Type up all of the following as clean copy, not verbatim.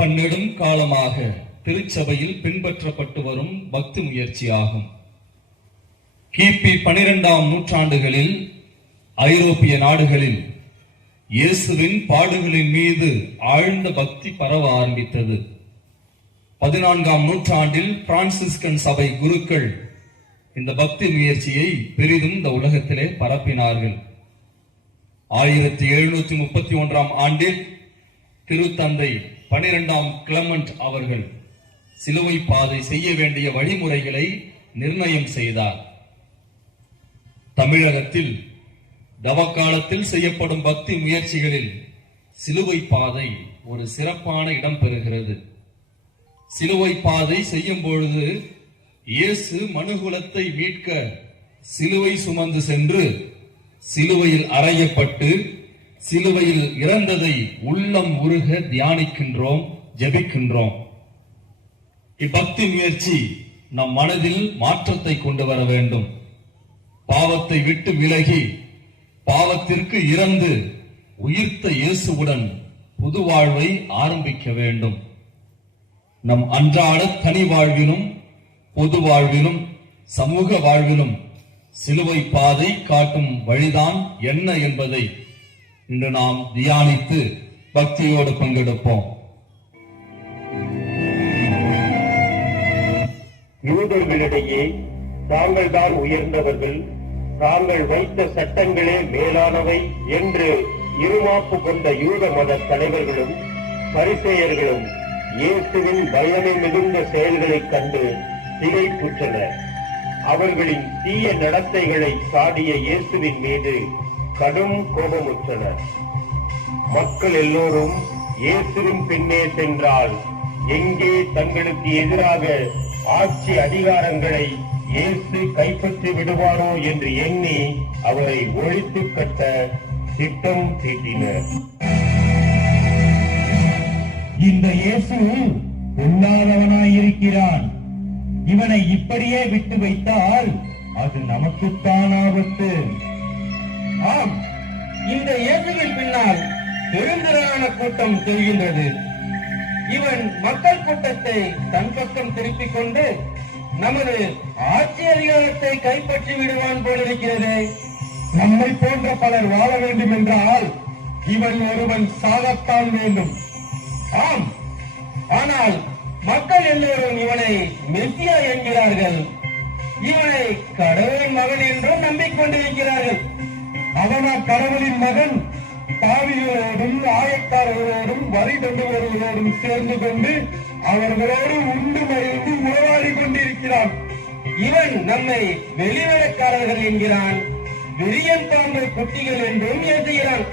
பன்னெடும் காலமாக திருச்சபையில் பின்பற்றப்பட்டு வரும் பக்தி முயற்சியாகும். கிபி 12ஆம் நூற்றாண்டுகளில் ஐரோப்பிய நாடுகளில் இயேசுவின் பாடுகளின் மீது ஆழ்ந்த பக்தி பரவ ஆரம்பித்தது. 14ஆம் நூற்றாண்டில் பிரான்சிஸ்கன் சபை குருக்கள் இந்த பக்தி முயற்சியை பெரிதும் இந்த உலகத்திலே பரப்பினார்கள். 1731ஆம் ஆண்டில் திருத்தந்தை 12ஆம் கிளமெண்ட் அவர்கள் சிலுவை பாதை செய்ய வேண்டிய வழிமுறைகளை நிர்ணயம் செய்தார். தமிழகத்தில் தவக்காலத்தில் செய்யப்படும் பக்தி முயற்சிகளில் சிலுவை பாதை ஒரு சிறப்பான இடம் பெறுகிறது. சிலுவை பாதை செய்யும் பொழுது இயேசு மனுகுலத்தை மீட்க சிலுவை சுமந்து சென்று சிலுவையில் அறையப்பட்டு சிலுவையில் இறந்ததை உள்ளம் உருக தியானிக்கின்றோம், ஜெபிக்கின்றோம். இப்பக்தி முயற்சி நம் மனதில் மாற்றத்தை கொண்டு வர வேண்டும். பாவத்தை விட்டு விலகி பாவத்திற்கு இறந்து உயிர்த்த இயேசுவுடன் புது வாழ்வை ஆரம்பிக்க வேண்டும். நம் அன்றாட தனி வாழ்விலும் பொது வாழ்விலும் சமூக வாழ்விலும் சிலுவை பாதை காட்டும் வழிதான் என்ன என்பதை இன்று நாம் தியானித்து பக்தியோடு பங்கெடுப்போம். யூதர்களிடையே தாங்கள் தான் உயர்ந்தவர்கள், தாங்கள் வைத்த சட்டங்களே மேலானவை என்று இருமாப்பு கொண்ட யூத மத தலைவர்களும் பரிசேயர்களும் இயேசுவின் வல்லமை மிகுந்த செயல்களைக் கண்டு திகைப்புற்றனர். அவர்களின் தீய நடத்தைகளை சாடிய இயேசுவின் மீது கடும் கோபமுற்றனர். மக்கள் எல்லோரும் இயேசுவின் பின்னே சென்றால் எங்கே தங்களுக்கு எதிராக ஆட்சி அதிகாரங்களை இயேசு கைப்பற்றி விடுவாரோ என்று எண்ணி அவரை ஒழித்து கட்ட திட்டம் தீட்டினர். இந்த இயேசு பொல்லாதவனாயிருக்கிறான். இவனை இப்படியே விட்டு வைத்தால் அது நமக்குத்தான் ஆபத்து. ஆம், இந்த இயேசுவின் பின்னால் பெருந்திரளான கூட்டம் செல்கின்றது. இவன் மக்கள் கூட்டத்தை தன் பக்கம் திருப்பிக் கொண்டு நமது ஆட்சி அதிகாரத்தை கைப்பற்றி விடுவான் போலிருக்கிறது. நம்மை போன்ற பலர் வாழ வேண்டும் என்றால் இவன் ஒருவன் சாகத்தான் வேண்டும். ஆம், ஆனால் மக்கள் எல்லோரும் இவனை மெசியா என்கிறார்கள். இவனை கடவுளின் மகன் என்றும் நம்பிக்கொண்டிருக்கிறார்கள். அவனா கடவுளின் மகன்? பாவிகளோடும் ஆயக்காரர்களோடும் வரி தண்டுபவர்களோடும் சேர்ந்து கொண்டு அவர்களோடு உண்டு மகிழ்ந்து உறவாடி கொண்டிருக்கிறான். இவன் நம்மை வெளிவேடக்காரர்கள் என்கிறான். விரியன் பாம்பு குட்டிகள் என்றும் ஏற்றுகிறான்.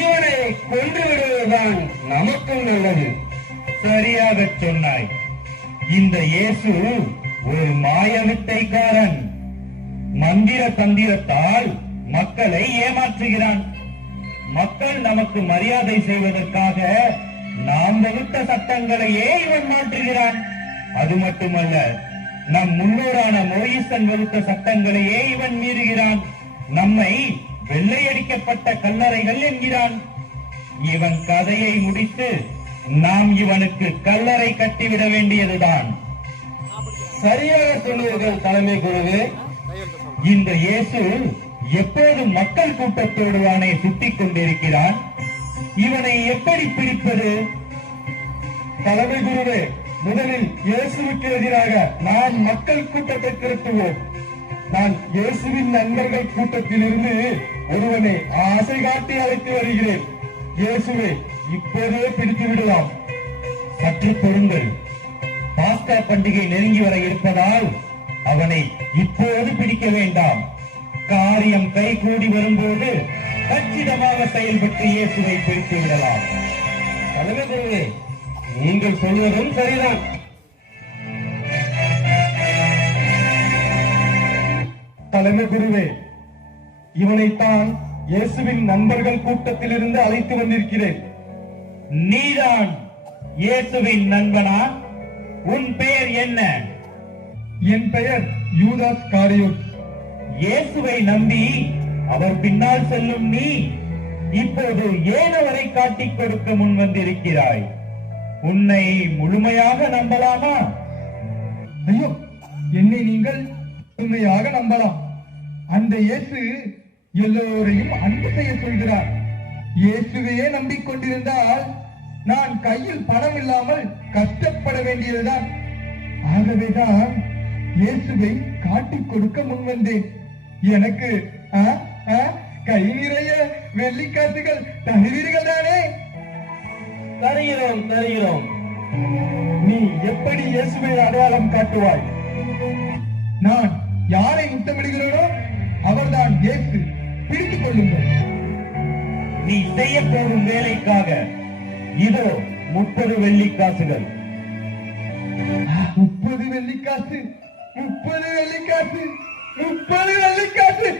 இவனை கொன்று விடுவதுதான் நமக்கும் நல்லது. சரியாக சொன்னாய். இந்த இயேசு ஒரு மாய வித்தைக்காரன். மந்திர தந்திரத்தால் மக்களை ஏமாற்றுகிறான். மக்கள் நமக்கு மரியாதை செய்வதற்காக நாம் வகுத்த சட்டங்களையே இவன் மாற்றுகிறான். அது மட்டுமல்ல, நம் முன்னோரான மோயிசன் வகுத்த சட்டங்களையே இவன் மீறுகிறான். நம்மை வெள்ளையடிக்கப்பட்ட கல்லறைகள் என்கிறான். இவன் கதையை முடித்து நாம் இவனுக்கு கல்லறை கட்டிவிட வேண்டியதுதான். சரியாக சொன்னீர்கள் தலைமை குருவே. இந்த இயேசு எப்போது மக்கள் கூட்டத்தோடு அவனை சுட்டிக் கொண்டிருக்கிறான். இவனை எப்படி பிடிப்பது? தலைமை குருவே, முதலில் இயேசுவுக்கு எதிராக நாம் மக்கள் கூட்டத்தை திரட்டுவோம். நான் இயேசுவின் நண்பர்கள் கூட்டத்திலிருந்து ஒருவனை ஆசை காட்டி அழைத்து வருகிறேன். இயேசுவை இப்போதே பிடித்து விடலாம். சற்று பொறுங்கள். பாஸ்கா பண்டிகை நெருங்கி வர இருப்பதால் அவனை இப்போது பிடிக்க வேண்டாம். காரியம் கைகூடி வரும்போது கச்சிதமாக செயல்பட்டு இயேசுவை பிடித்து விடலாம். தலைமை குருவே, நீங்கள் சொல்வதும் சரிதான். தலைமை குருவே, இவனைத்தான் இயேசுவின் நண்பர்கள் கூட்டத்திலிருந்து அழைத்து வந்திருக்கிறேன். நீதான் இயேசுவின் நண்பனா? உன் பெயர் என்ன? என் பெயர் யூதாஸ் காரியோட். இயேசுவை நம்பி அவர் பின்னால் செல்லும் நீ இப்போது ஏன் அவரை காட்டிக் கொடுக்க முன் வந்திருக்கிறாய்? உன்னை முழுமையாக நம்பலாமா? ஐயோ, என்னை நீங்கள் முழுமையாக நம்பலாம். அந்த இயேசு எல்லோரையும் அன்பு செய்ய சொல்கிறார். இயேசுவையே நம்பிக்கொண்டிருந்தால் நான் கையில் பணம் இல்லாமல் கஷ்டப்பட வேண்டியதுதான். ஆகவேதான் இயேசுவை காட்டிக் கொடுக்க முன்வந்தேன். எனக்கு கை நிறைய வெள்ளிக்காசுகள் தருவீர்கள் தானே? தருகிறோம் தருகிறோம். நீ எப்படி இயேசுவை அடையாளம் காட்டுவாய்? நான் யாரை முத்தமிடுகிறேனோ அவர்தான் இயேசு. பிடித்துக் கொள்ளுங்கள். நீ செய்ய போகும் வேலைக்காக இதோ 30 வெள்ளிக்காசுகள். 30 வெள்ளிக்காசு, 30 வெள்ளிக்காசு, 30 வெள்ளிக்காசு.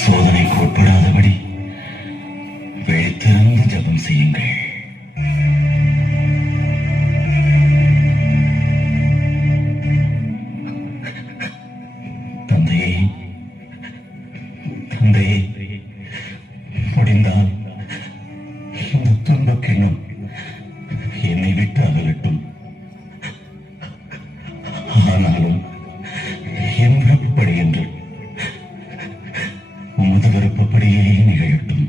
சோதனைக்கு உட்படாதபடி விழித்திருந்து ஜெபம் செய்யுங்கள். தந்தையே, தந்தையே, முடிந்தால் இந்த துன்பக்கிண்ணம் என்னை விட்டு அகலட்டும். ஆனாலும் என் விருப்பப்படி என்று உமது விருப்பப்படியே நிகழட்டும்.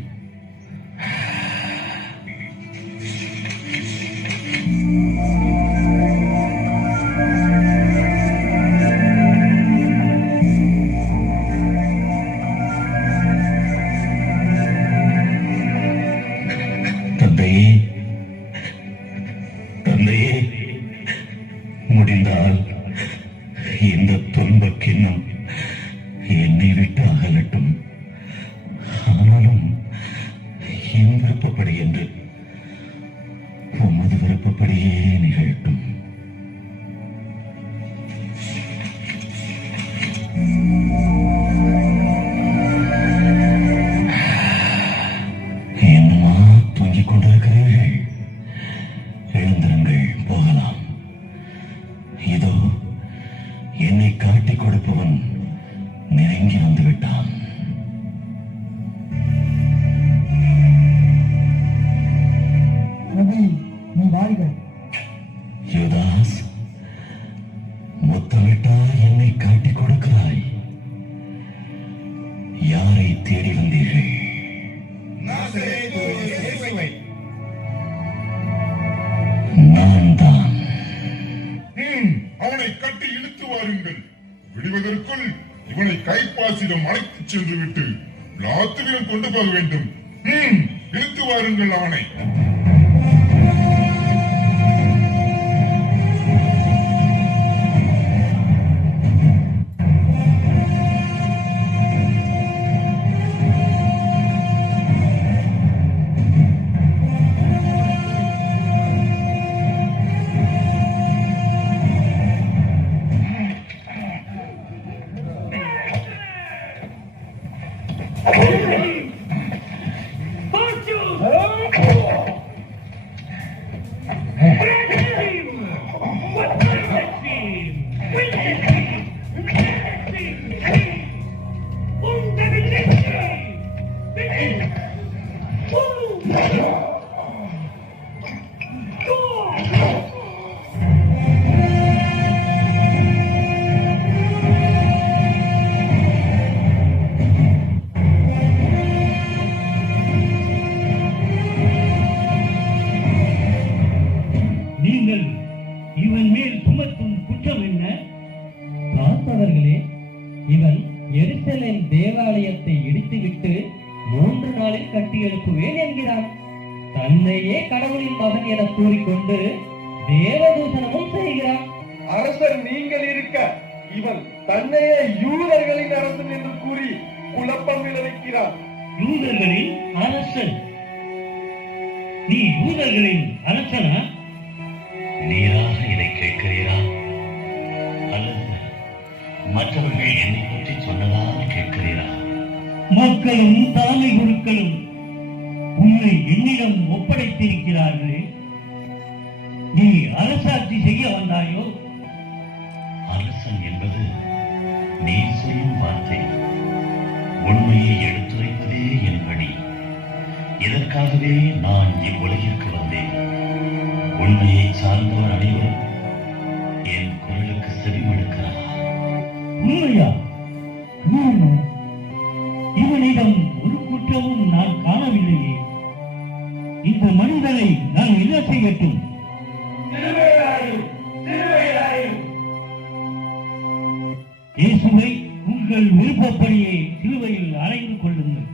தந்தையே, தந்தையே, முடிந்தால் இந்த துன்பக் கிண்ணம் என்னை விட்டு அகலட்டும். ஆனாலும் என் விருப்பப்படி என்று உமது விருப்பப்படியே நிகழட்டும். என்னமா தூங்கிக் கொண்டிருக்கிறீர்கள்? எழுந்திருங்கள், போகலாம். இதோ என்னை காட்டிக் கொடுப்பவன் நெருங்கி வந்து விட்டான். ரவி, நீ வாழ்க. யூதாஸ், முத்தமிட்டா என்னை காட்டிக் கொடுக்கிறாய். யாரை தேடி வந்தீர்கள்? நான் தான். அவனை கட்டி இழுத்து வாருங்கள். விடுவதற்குள் இவனை கைப்பாசிடம் அழைத்துச் சென்று விட்டு லாத்துவிடம் கொண்டு போக வேண்டும். இழுத்து வாருங்கள் அவனை. நீங்கள் இவன் மேல் சுமத்தும் குற்றம் என்ன? பார்த்தவர்களே, இவன் எருசலேம் தேவாலயத்தை இடித்துவிட்டு 3 நாளில் கட்டி எழுப்புவேன் என்கிறான். தன்னையே கடவுளின் மகன் என கூறிக்கொண்டு தேவதூஷணமும் செய்கிறான். அரசர் நீங்கள் இருக்க இவன் தன்னையே யூதர்களின் அரசன் என்று கூறி குழப்பம் விளைவிக்கிறான். யூதர்களின் அரசன்? நீ யூதர்களின் அரசனா? நீராக இதை கேட்கிறீரா? அல்லது மற்றவர்கள் என்னை பற்றி சொன்னதால் கேட்கிறீரா? மக்களும் தலைமை குருக்களும் உன்னை என்னிடம் ஒப்படைத்திருக்கிறார்களே, நீ அரசாட்சி செய்ய வந்தாயோ? அரசன் என்பது நீ சொல்லும் வார்த்தை. உண்மையை எடுத்துரைப்பதே என் பணி. இதற்காகவே நான் இவ்வுலகிற்கு வந்தேன். உண்மையை சார்ந்தவர் அனைவரும் என் குரலுக்கு செவிமடுக்கிறார். உண்மையா? ஆமா. இவனிடம் ஒரு குற்றமும் நான் காணவில்லையே. இந்த மனிதனை நான் என்ன செய்யட்டும்? இயேசுவை உங்கள் விருப்பப்படியே சிலுவையில் அறைந்து கொள்ளுங்கள்.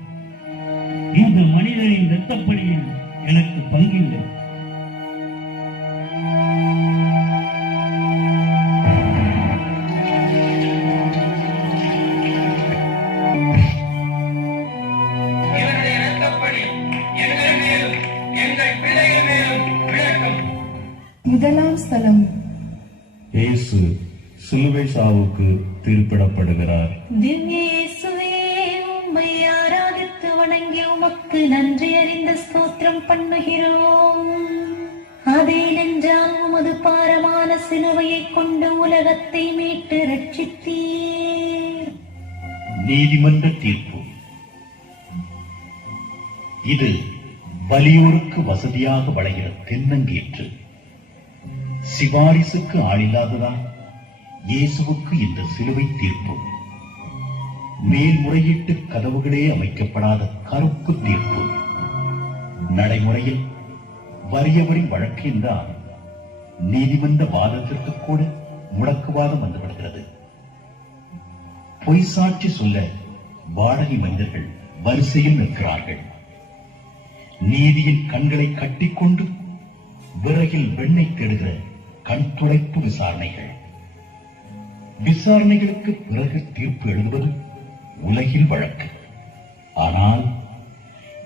இந்த மனிதனின் இரத்தப்படியில் எனக்கு பங்கில்லை. முதலாம் ஸ்தலம். இயேசு சிலுவை சாவுக்கு தீர்ப்பிடப்படுகிறார். திவ்ய இயேசுவே, உம்மை ஆராதித்து வணங்கி உமக்கு நன்றி அறிந்த ஸ்தோத்திரம் பண்ணுகிறோம். அதேனென்றால் உமது பாரமான சிலுவையை கொண்டு உலகத்தை மீட்டு ரட்சித்தீர். நீதிமன்ற தீர்ப்பு. இது வலியோருக்கு வசதியாக வளைகிற தென்னங்கீற்று. சிபாரிசுக்கு ஆளில்லாததான் இயேசுவுக்கு இந்த சிலுவை தீர்ப்பு. மேல்முறையீட்டு கதவுகளே அமைக்கப்படாத கருப்பு தீர்ப்பு. நடைமுறையில் வறியவரின் வழக்கு என்றால் நீதிமன்ற வாதத்திற்கு கூட முடக்குவாதம் வந்துவிடுகிறது. பொய் சாட்சி சொல்ல வாடகை மனிதர்கள் வரிசையில் நிற்கிறார்கள். நீதியின் கண்களை கட்டிக்கொண்டு விறகில் வெண்ணெய் தேடுகிற கண் துடைப்பு விசாரணைகள். விசாரணைகளுக்கு பிறகு தீர்ப்பு எழுதுவது உலகில் வழக்கு. ஆனால்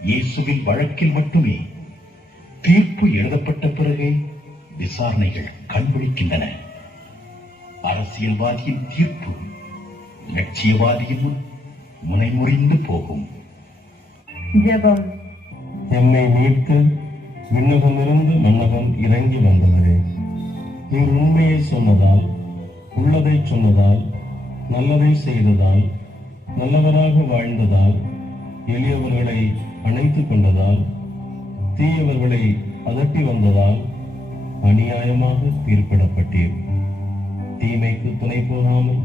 இயேசுவின் வழக்கில் மட்டுமே தீர்ப்பு எழுதப்பட்ட பிறகே விசாரணைகள் கண்பிடிக்கின்றன. அரசியல்வாதியின் தீர்ப்பு லட்சியவாதியின் முன் முனைமுறிந்து போகும். ஜெபம். என்னை மீட்க விண்ணகமிருந்து மன்னகம் இறங்கி வந்தவரே, நீர் உண்மையை சொன்னதால், உள்ளதை சொன்னதால், நல்லதை செய்ததால், நல்லவராக வாழ்ந்ததால், எளியவர்களை அணைத்துக் கொண்டதால், தீயவர்களை அதட்டி வந்ததால் அநியாயமாக தீர்ப்பிடப்பட்டீர். தீமைக்கு துணை போகாமல்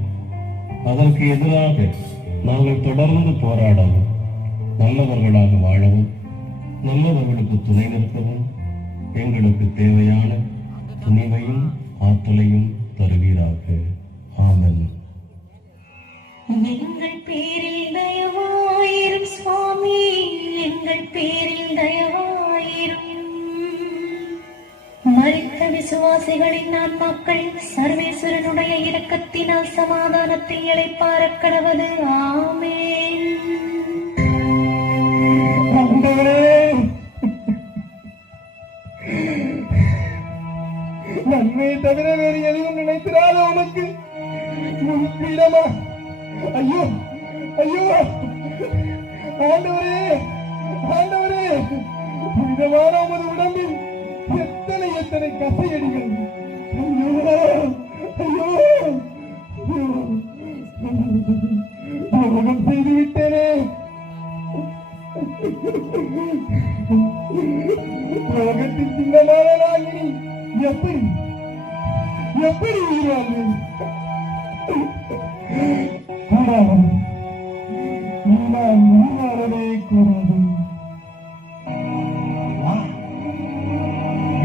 அதற்கு எதிராக நாங்கள் தொடர்ந்து போராடவும், நல்லவர்களாக வாழவும், நல்லவர்களுக்கு துணை நிற்கவும் எங்களுக்கு தேவையான துணிவையும் ஆற்றலையும் தருவீராக. ஆமென். எங்கள் பேரில் தயவாயிரும் சுவாமி, எங்கள் பேரில் தயவாயிரும். மரித்த விசுவாசிகளின் ஆன்மாக்கள் சர்வேஸ்வரனுடைய இரக்கத்தினால் சமாதானத்தில் இளைப்பாறக் கடவது. ஆமென். நன்மையை தவிர வேறு எதையும் நினைத்திராத உனக்கு முன்பிடமா? ஐயோ ஐயோ, ஆண்டவரே ஆண்டவரே, புனிதமான உமது உடம்பில் எத்தனை எத்தனை கசையடிகள். ஐயோ ஐயோ, பாவம் செய்து விட்டேனே. உலகத்தின் சின்னமான நாகினி எப்படி எப்படி உயிராகும்? நான் முன்வாரவே கூடாது.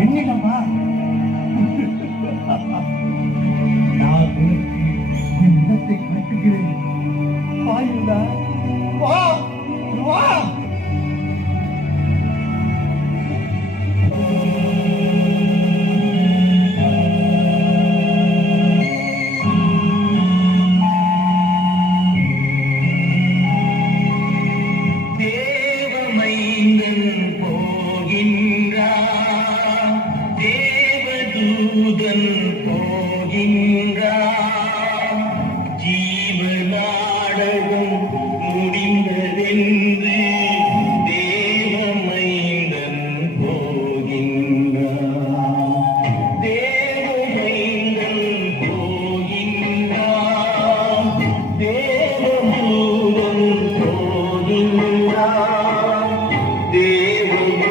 என்னிடமா? நான் உனக்கு என் இடத்தை காட்டுகிறேன். வாயில்லா, வா வா. தேவதூதன் போகின்றார். ஜீவநாடகம் முடிந்ததென்று தேவமைந்தன் போகின்றார். தேவமைந்தன் போகின்றார். தேவதூதன் போகின்றார். தேவ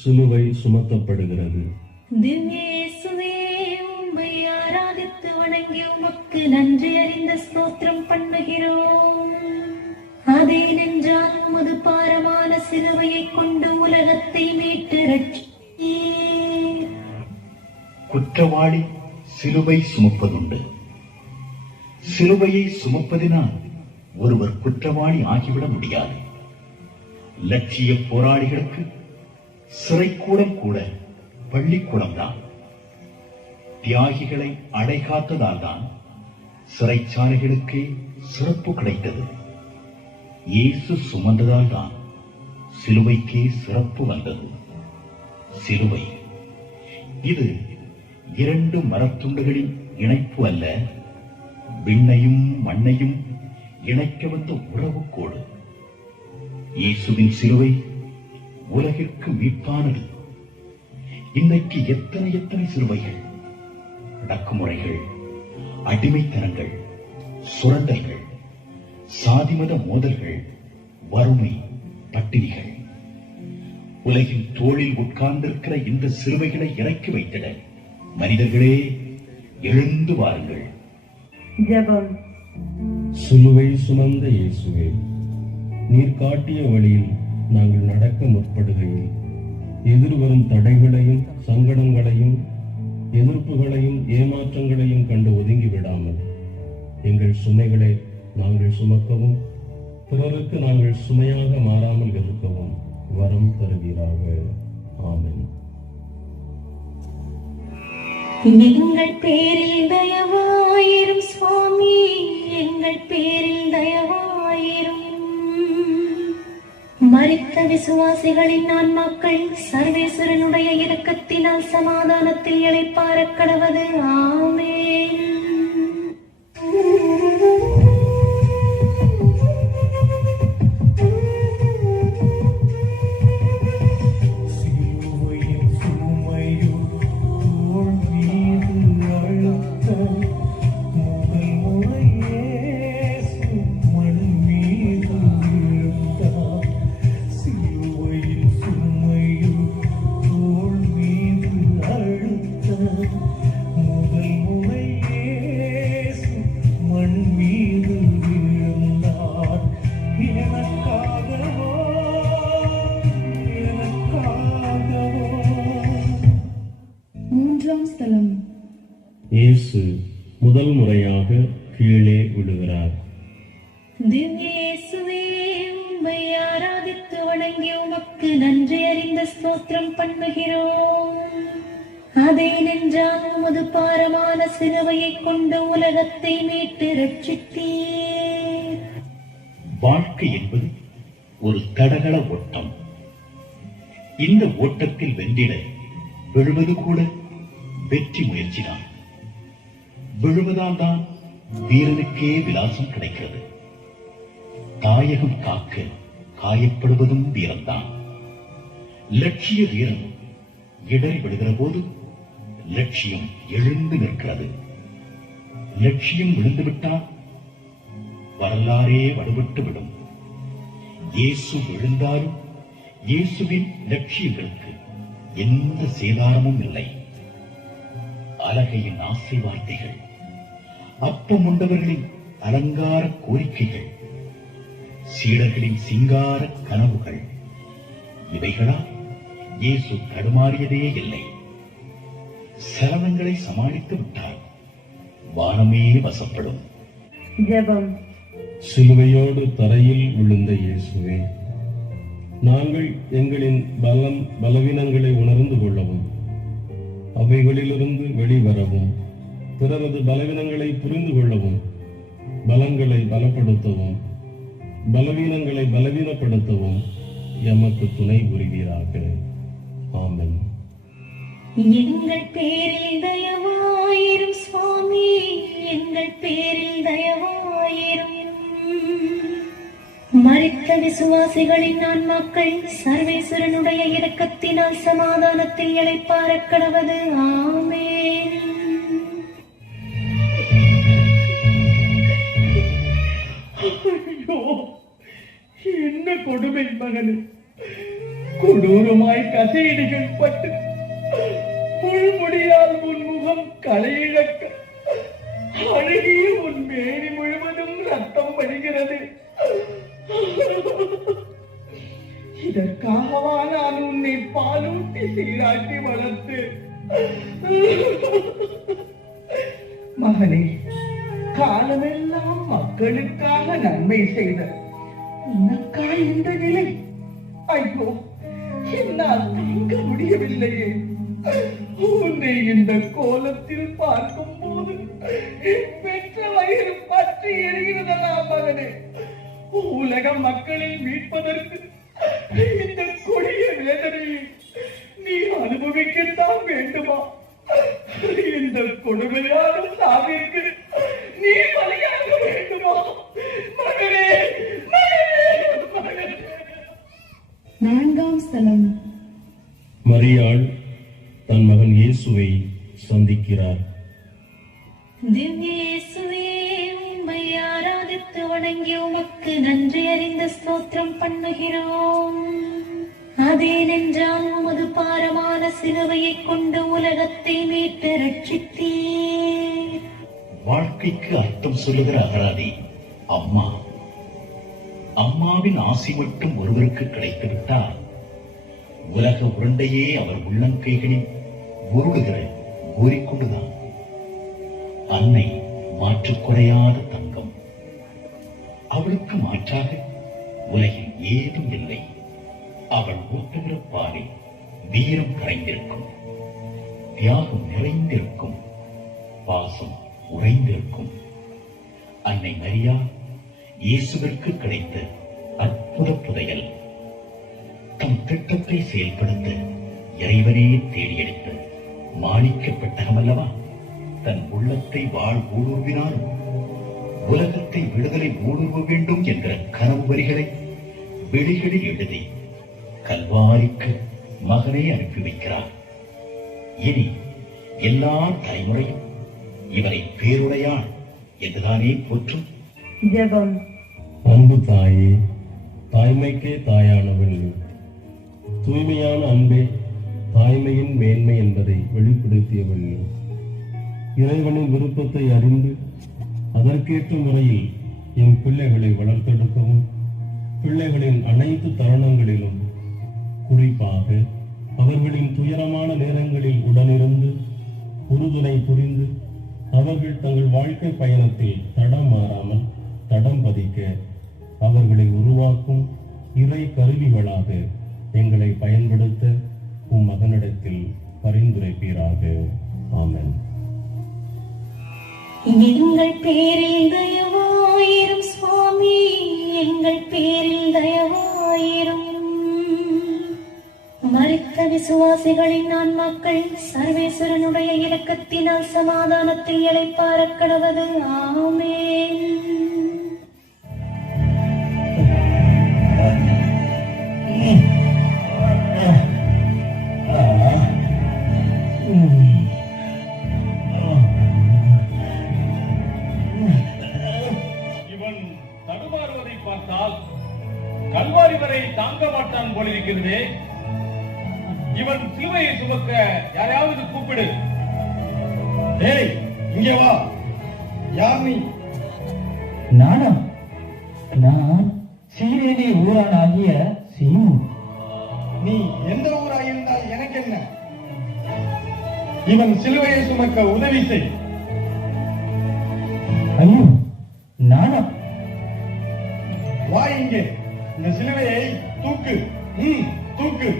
சிலுவை சுமத்தப்படுகிறது. திவ்ய இயேசுவே, உம்மை ஆராதித்து வணங்கி உமக்கு நன்றி அறிந்த ஸ்தோத்திரம் பண்ணுகிறோம். அதேனென்றால் உமது பாரமான சிலுவையை கொண்டு உலகத்தை மீட்டு ரட்சித்தீர். குற்றவாளி சிலுவை சுமப்பதுண்டு. சிலுவையை சுமப்பதினால் ஒருவர் குற்றவாளி ஆகிவிட முடியாது. லட்சிய போராளிகளுக்கு சிறைக்கூடம் கூட பள்ளிக்கூடம் தான். தியாகிகளை அடைகாத்ததால் தான் சிறைச்சாலைகளுக்கே சிறப்பு கிடைத்தது. இயேசு சுமந்ததால் தான் சிலுவைக்கே சிறப்பு வந்தது. சிலுவை இது இரண்டு மரத்துண்டுகளின் இணைப்பு அல்ல, விண்ணையும் மண்ணையும் இணைக்க வந்த உறவுக்கோடு. இயேசுவின் சிலுவை உலகிற்கு மீட்பானது. இன்றைக்கு எத்தனை சிலுவைகள், அடக்குமுறைகள், அடிமைத்தனங்கள், சுரண்டல்கள், சாதிமத மோதல்கள், வறுமை, பட்டினிகள். உலகின் தோளில் உட்கார்ந்திருக்கிற இந்த சிலுவைகளை இறக்கி வைத்திட மனிதர்களே எழுந்து வாருங்கள். ஜெபம். சிலுவை சுமந்த இயேசுவே, நீர் காட்டிய வழியில் நாங்கள் நடக்க முற்படுகையில் எதிர்வரும் தடைகளையும் சங்கடங்களையும் எதிர்ப்புகளையும் ஏமாற்றங்களையும் கண்டு ஒதுங்கி விடாமல் எங்கள் சுமைகளை நாங்கள் சுமக்கவும் பிறருக்கு நாங்கள் சுமையாக மாறாமல் இருக்கவும் வரம் தருவீராக. ஆமென். எங்கள் பேரில் தயவாயிரும் சுவாமி, எங்கள் பேரில் தயவாயிரும். மரித்த விசுவாசிகளின் ஆன்மாக்கள் சர்வேஸ்வரனுடைய இரக்கத்தினால் சமாதானத்தில் இளைப்பாறக் கடவது. ஆமென். இயேசு முதல் முறையாக கீழே விழுகிறார். திவ்ய இயேசுவே, உம்மை ஆராதித்து வணங்கி உமக்கு நன்றி அறிந்த ஸ்தோத்திரம் பண்ணுகிறோம். அதேனென்றால் உமது பாரமான சிலுவையை கொண்டு உலகத்தை மீட்டு ரட்சித்தீர். வாழ்க்கை என்பது ஒரு தடகள ஓட்டம். இந்த ஓட்டத்தில் வென்றிட விழுவது கூட வெற்றி முயற்சிதான். விழுவதால் தான் வீரனுக்கே விலாசம் கிடைக்கிறது. தாயகம் காக்க காயப்படுவதும் வீரம்தான். லட்சிய வீரன் இடறி விடுகிற போது லட்சியம் எழுந்து நிற்கிறது. லட்சியம் விழுந்துவிட்டால் வரலாறே வடுபட்டு விடும். இயேசு விழுந்தாலும் இயேசுவின் லட்சியங்களுக்கு எந்த சேதாரமும் இல்லை. அலகையின் ஆசை வார்த்தைகள், அப்பம் உண்டவர்களின் அலங்கார கோரிக்கைகள், சீடர்களின் சிங்கார கனவுகள், இவைகளால் இயேசு தடுமாறியதே இல்லை. சலனங்களை சமாளித்து விட்டார். வானமே வசப்படும். ஜெபம். சிலுவையோடு தரையில் விழுந்த இயேசுவே, நாங்கள் எங்களின் பலவீனங்களை உணர்ந்து கொள்ளவும் அவைகளிலிருந்து வெளிவரவும் பிறரது பலவீனங்களை புரிந்து கொள்ளவும் பலங்களை பலப்படுத்தவும் பலவீனங்களை பலவீனப்படுத்தவும் எமக்கு துணை புரிவீராக. ஆமென். எங்கள் பேரில் தயவாயிரும் சுவாமி, எங்கள் பேரில் தயவாயிரும். மரித்த விசுவாசிகளின் ஆன்மாக்கள் சர்வேஸ்வரனுடைய இரக்கத்தினால் சமாதானத்தில் இளைப்பாறக் கடவது. ஆமென். ஐயோ, என்ன கொடுமை மகனே! கொடூரமாய் கசையடிகள் பட்டு முள்முடியால் உன் முகம் கலையிழக்க அழுகிய உன் மேனி முழுவதும் ரத்தம் வழிகிறது. இதற்காகவா நான் உன்னை பாலூட்டி சீராட்டி வளர்த்து? மகனே, காலமெல்லாம் மக்களுக்காக நன்மை செய்த உனக்கா இந்த நிலை? ஐயோ, என்னால் தாங்க முடியவில்லையே. உன்னை இந்த கோலத்தில் பார்க்கும் போது பெற்ற வயிறு பற்றி எரிகிறதா மகனே? உலக மக்களை மீட்பதற்கு இந்த கொடிய வேதனையை நீ அனுபவிக்கத்தான் வேண்டுமா? இந்த கொடுமையான சாவிற்கு நீ பலியாக வேண்டுமா? மகனே, மகனே. 4ஆம் ஸ்தலம். மரியாள் தன் மகன் இயேசுவை சந்திக்கிறார். திவ்ய இயேசுவே, உம்மை ஆராதித்து வணங்கி உமக்கு நன்றி அறிந்த ஸ்தோத்திரம் பண்ணுகிறோம். அதேனென்றால் உமது பாரமான சிலுவையை கொண்டு உலகத்தை மீட்டு ரட்சித்தீர். வாழ்க்கைக்கு அர்த்தம் சொல்லுகிற அகராதி அம்மா. அம்மாவின் ஆசி மட்டும் ஒருவருக்கு கிடைத்துவிட்டால் உலக உருண்டையே அவர் உள்ளங்கைகளில் உருளுகிற கூறிக்கொண்டுதான். அன்னை மாற்றுக்குறையாத தங்கம். அவளுக்கு மாற்றாக உலகில் ஏதும் இல்லை. அவள் ஊட்டுகிற பாலில் வீரம் கரைந்திருக்கும், தியாகம் நிறைந்திருக்கும், பாசம் உறைந்திருக்கும். அன்னை மரியா இயேசுவிற்கு கிடைத்த அற்புத புதையல். தம் திட்டத்தை செயல்படுத்த இறைவனே தேடியெடுத்த மாணிக்கப்பட்டகமல்லவா? தன் உள்ளத்தை வாழ் ஊடுருவினாலும் உலகத்தை விடுதலை ஊடுருவ வேண்டும் என்ற கனவு வரிகளை வெளிகளில் எழுதி கல்வாரிக்கு மகனை அனுப்பி வைக்கிறார். இனி எல்லா தலைமுறையும் இவரை பேருடையாள் என்றுதானே போற்றும். ஜெபம். அன்பு தாயே, தாய்மைக்கே தாயானவள், தூய்மையான அன்பே தாய்மையின் மேன்மை என்பதை வெளிப்படுத்தியவள். இறைவனின் விருப்பத்தை அறிந்து அதற்கேற்ற முறையில் என் பிள்ளைகளை வளர்த்தெடுக்கவும், பிள்ளைகளின் அனைத்து தருணங்களிலும் குறிப்பாக அவர்களின் துயரமான நேரங்களில் உடனிருந்து உறுதுணை புரிந்து அவர்கள் தங்கள் வாழ்க்கை பயணத்தில் தடம் மாறாமல் தடம் பதிக்க அவர்களை உருவாக்கும் இறை கருவிகளாக எங்களை பயன்படுத்த உம் மகனிடத்தில் பரிந்துரைப்பீராக. ஆமென். எங்கள் பேரில் தயவாயிரும் சுவாமி, எங்கள் பேரில் தயவாயிரும். மரித்த விசுவாசிகளின் ஆன்மாக்கள் சர்வேஸ்வரனுடைய இரக்கத்தினால் சமாதானத்தில் இளைப்பாறக் கடவது. ஆமென். இவன் தடுமாறுவதை பார்த்தால் கல்வாரி வரை தாங்க மாட்டான் போலிருக்கிறதே. இவன் சிலுவையை சுமக்க யாரையாவது கூப்பிடு. டேய், இங்கே வா. யார் நீ? நானா? நான் சீரேனி ஊரானாகிய சீமோன். நீ எந்த ஊராயிருந்தால் எனக்கு என்ன? இவன் சிலுவையை சுமக்க உதவி செய். ஐயோ, நானா? வா இங்கே. இந்த சிலுவையை தூக்கு. தூக்கு.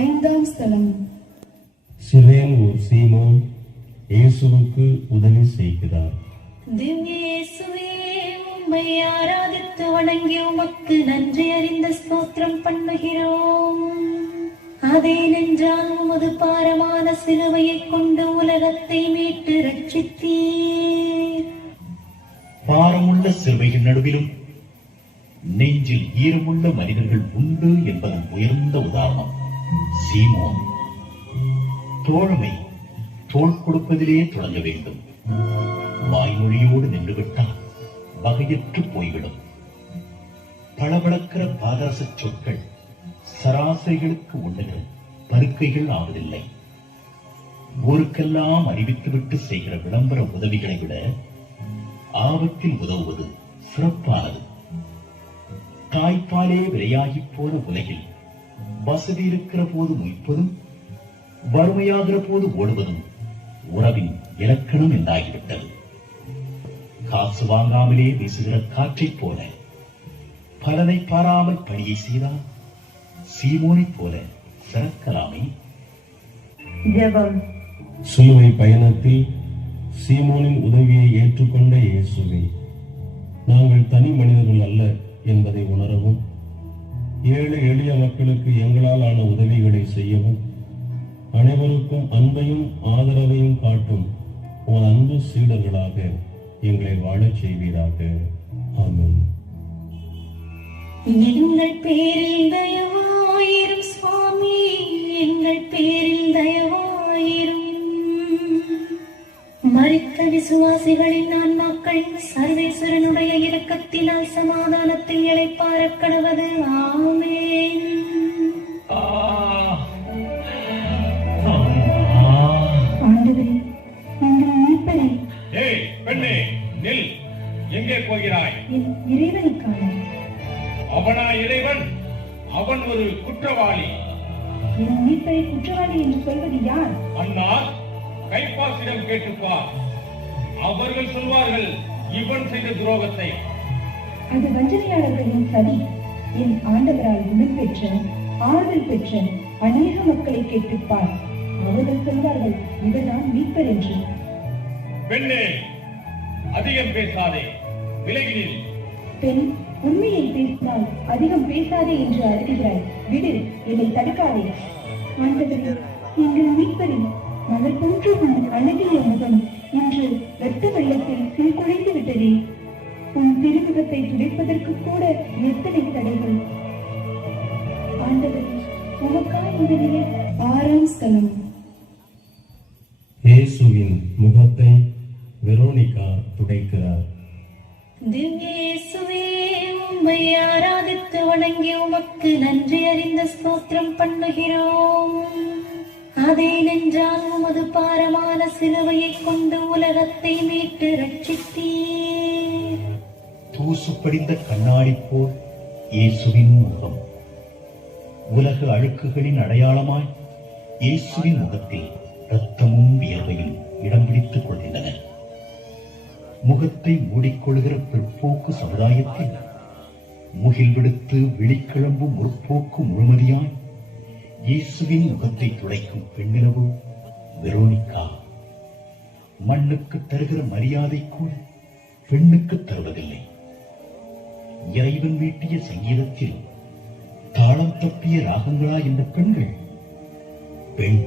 5ஆம் ஸ்தலம். சிரேன் ஊர் சீமோன் இயேசுவுக்கு உதவி செய்கிறார். திவ்ய இயேசுவே, உம்மை ஆராதித்து வணங்கி உமக்கு நன்றி அறிந்த ஸ்தோத்திரம் பண்ணுகிறோம். அதேனென்றால் உமது பாரமான சிலுவையை கொண்டு உலகத்தை மீட்டு ரட்சித்தீர். பாரமுள்ள சிறுமையின் நடுவிலும் நெஞ்சில் ஈரமுள்ள மனிதர்கள் உண்டு என்பதன் உயர்ந்த உதாரணம் சீமோன். தோழமை தோள் கொடுப்பதிலே தொடங்க வேண்டும். வாய்மொழியோடு நின்றுவிட்டால் வகையற்று போய்விடும். பளபளக்கிற பாதரச சொற்கள் சராசரிகளுக்கு உண்ணுகிற பருக்கைகள் ஆவதில்லை. ஊருக்கெல்லாம் அறிவித்துவிட்டு செய்கிற விளம்பர உதவிகளை விட ஆபத்தில் உதவுவது சிறப்பானது. தாய்ப்பாலே விலையாகி போன உலகில் வசதி இருக்கிற போது முயற்பதும் வறுமையாகிற போது ஓடுவதும் உறவின் இலக்கணம் என்றாகிவிட்டது. காசு வாங்காமலே வீசுகிற காற்றைப் போல பலனை பாராமல் பணியை செய்தால் சீமோனைப் போல சிறக்கலாமே. ஜெபம். சிலுவை பயணத்தில் சீமோனின் உதவியை ஏற்றுக்கொண்ட இயேசுவே, நாங்கள் தனி மனிதர்கள் அல்ல என்பதை உணரவும், ஏழை எளிய மக்களுக்கு எங்களால் ஆன உதவிகளை செய்யவும், அனைவருக்கும் அன்பையும் ஆதரவையும் காட்டும் உன் அன்பு சீடர்களாக எங்களை வாழச் செய்வீராக. ஆமென். எங்கள் பேரில் தயவாயிரும் சுவாமி, எங்கள் பேரில் தயவாயிரும். மரித்த விசுவாசிகளின் ஆன்மாக்கள் சர்வேஸ்வரனுடைய இரக்கத்தினால் சமாதானத்தில் இளைப்பாறக் கடவது. ஆமென். ஆண்டவரே, எங்கள் மீட்பரே. ஏய் பெண்ணே, நில். எங்கே போகிறாய்? என் இறைவனுக்கான. அவனா இறைவன்? அவன் ஒரு குற்றவாளி. என் மீட்பரை குற்றவாளி என்று சொல்வது யார்? அண்ணால் கைப்பாசிடம் கேட்டுப்பார். அவர்கள் சொல்வார்கள் இவன் செய்த துரோகத்தை. அது வஞ்சனையாளர்களின் சதி. என் ஆண்டவரால் உணர் பெற்ற ஆறுதல் பெற்ற அநேக மக்களை கேட்டுப்பார். அவர்கள் சொல்வார்கள் இவர்தான் மீட்பர் என்று. பெண்ணே, அதிகம் பேசாதே, விலகினில். பெண், உண்மையை பேசினால் அதிகம் பேசாதே என்று அழுகிறாய். விடு, என்னை தடுக்காதே. ஆண்டவரே, எங்கள் மீட்பரின் மலர் போன்ற உன் அழகிய முகம் இன்று இரத்த வெள்ளத்தில் சீர்குலைந்து விட்டதே. உன் திருமுகத்தை துடைப்பதற்கு கூட எத்தனை தடைகள். ஆண்டவரே, உமக்காய் உதவிய 6ஆம் ஸ்தலம். இயேசுவின் முகத்தை வெரோனிகா துடைக்கிறார். திவ்ய இயேசுவே, உம்மை ஆராதித்து வணங்கி உமக்கு நன்றி அறிந்த ஸ்தோத்திரம் பண்ணுகிறோம். அதை நின்றால் உமது பாரமான சிலுவையை கொண்டு உலகத்தை மீட்டு ரட்சித்தீர். தூசு படிந்த கண்ணாடி போல் இயேசுவின் முகம். உலக அழுக்குகளின் அடையாளமாய் இயேசுவின் முகத்தில் இரத்தமும் வியர்வையும் இடம் பிடித்துக் கொள்கின்றன. முகத்தை மூடிக்கொள்கிற பிற்போக்கு சமுதாயத்தில் முகில் விடுத்து விழிக்கிளம்பும் முற்போக்கு முழுமதியாய் இயேசுவின் முகத்தை துடைக்கும் பெண்ணிரவு வெரோனிகா. மண்ணுக்கு தருகிற மரியாதை கூட பெண்ணுக்கு தருவதில்லை. இறைவன் வீட்டிய சங்கீதத்தில் தாளம் தப்பிய ராகங்களா இந்த பெண்கள்? பெண்,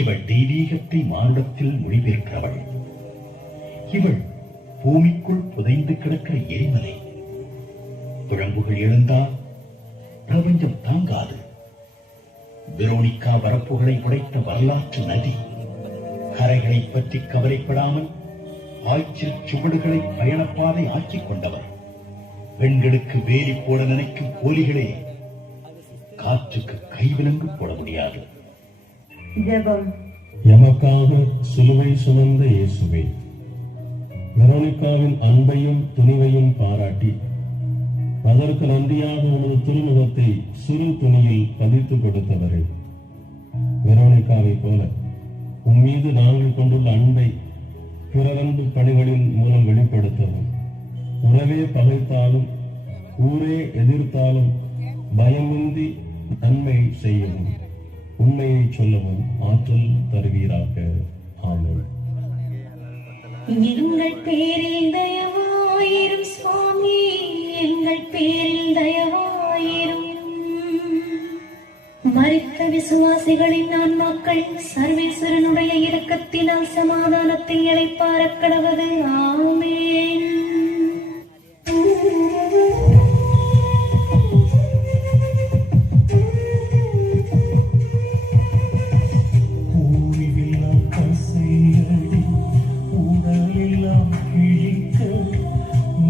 இவள் தெய்வீகத்தை மானுடத்தில் மொழிபெயர்க்கிறவள். இவள் பூமிக்குள் புதைந்து கிடக்கிற எரிமலை. குழம்புகள் எழுந்தால் பிரபஞ்சம் தாங்காது. வெரோனிகா வரப்புகளை உடைத்த வரலாற்று நதி. கரைகளை பற்றி கவலைப்படாமல் ஆய்ச்சில் சுவடுகளை பயணப்பாதை ஆக்கிக் கொண்டவர். பெண்களுக்கு வேலி போட நினைக்கும் போலிகளே, காற்றுக்கு கைவிலங்கு போட முடியாது. எமக்காக சிலுவை சுமந்த இயேசுவே, வெரோனிகாவின் அன்பையும் துணிவையும் பாராட்டி அதற்கு நன்றியாக உமது திருமுகத்தை சிறு துணியில் பதித்து கொடுத்தவரை, வெரோனிகாவை போல உம்மீது நாங்கள் கொண்டுள்ள அன்பை பிறரன்பு பணிகளின் மூலம் வெளிப்படுத்தவும், உறவே பகைத்தாலும் ஊரே எதிர்த்தாலும் பயமின்றி நன்மை செய்யவும், உண்மையை சொல்லவும் ஆற்றல் தருவீராக. ஆமென். எங்கள் பேரில் தயவாயிரும் சுவாமி, எங்கள் பேரில் தயவாயிரும். மரித்த விசுவாசிகளின் ஆன்மாக்கள் சர்வேஸ்வரனுடைய இரக்கத்தினால் சமாதானத்தில் இளைப்பாறக் கடவது. ஆமென்.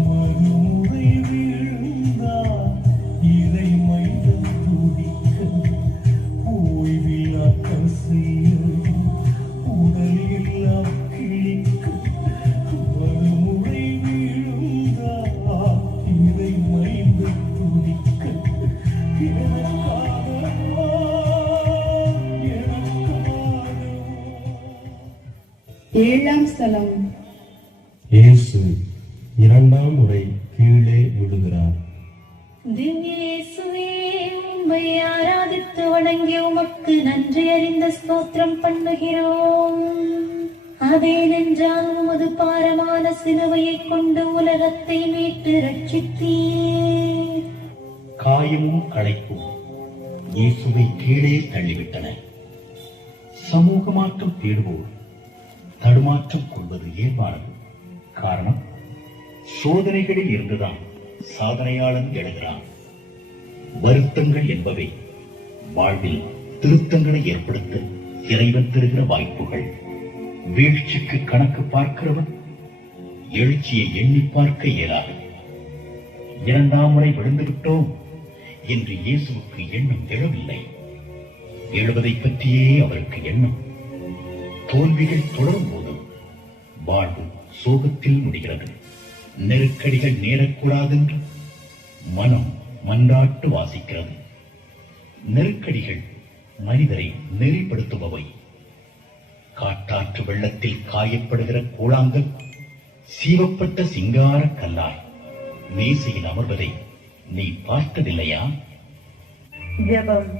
மறுமுறை வீழ்ந்தார் இறை மைந்த ஏழாம் ஸ்தலம். இயேசு இரண்டாம் முறை கீழே விழுகிறார். திவ்ய இயேசுவே, உம்மை ஆராதித்து வணங்கி உமக்கு நன்றி அறிந்த ஸ்தோத்திரம் பண்ணுகிறோம். அதேனென்றால் உமது பாரமான சிலுவையை கொண்டு உலகத்தை மீட்டு ரட்சித்தீர். காயமும் களைப்பும் இயேசுவை கீழே தள்ளிவிட்டன. சமூக மாற்றம் தேடுவோர் தடுமாற்றம் கொள்வது இயல்பானது. காரணம், சோதனைகளில் இருந்துதான் சாதனையாளன் எழுகிறான். வருத்தங்கள் என்பவை வாழ்வில் திருத்தங்களை ஏற்படுத்த இறைவன் தருகிற வாய்ப்புகள். வீழ்ச்சிக்கு கணக்கு பார்க்கிறவன் எழுச்சியை எண்ணி பார்க்க இயலாது. இரண்டாம் முறை விழுந்துவிட்டோம் என்று இயேசுவுக்கு எண்ணம் எழவில்லை. எழுவதை பற்றியே அவருக்கு எண்ணம். தோல்விகள் தொடரும் போதும் வாழ்வு சோகத்தில் முடிகிறது. நெருக்கடிகள் நேரக்கூடாதென்று மனம் மன்றாட்டு வாசிக்கிறது. நெருக்கடிகள் மனிதரை நெறிப்படுத்துபவை. காட்டாற்று வெள்ளத்தில் காயப்படுகிற கூழாங்கல் சீவப்பட்ட சிங்கார கல்லாய் மேசையில் அமர்வதை நீ பார்த்ததில்லையா? ஜெபம்.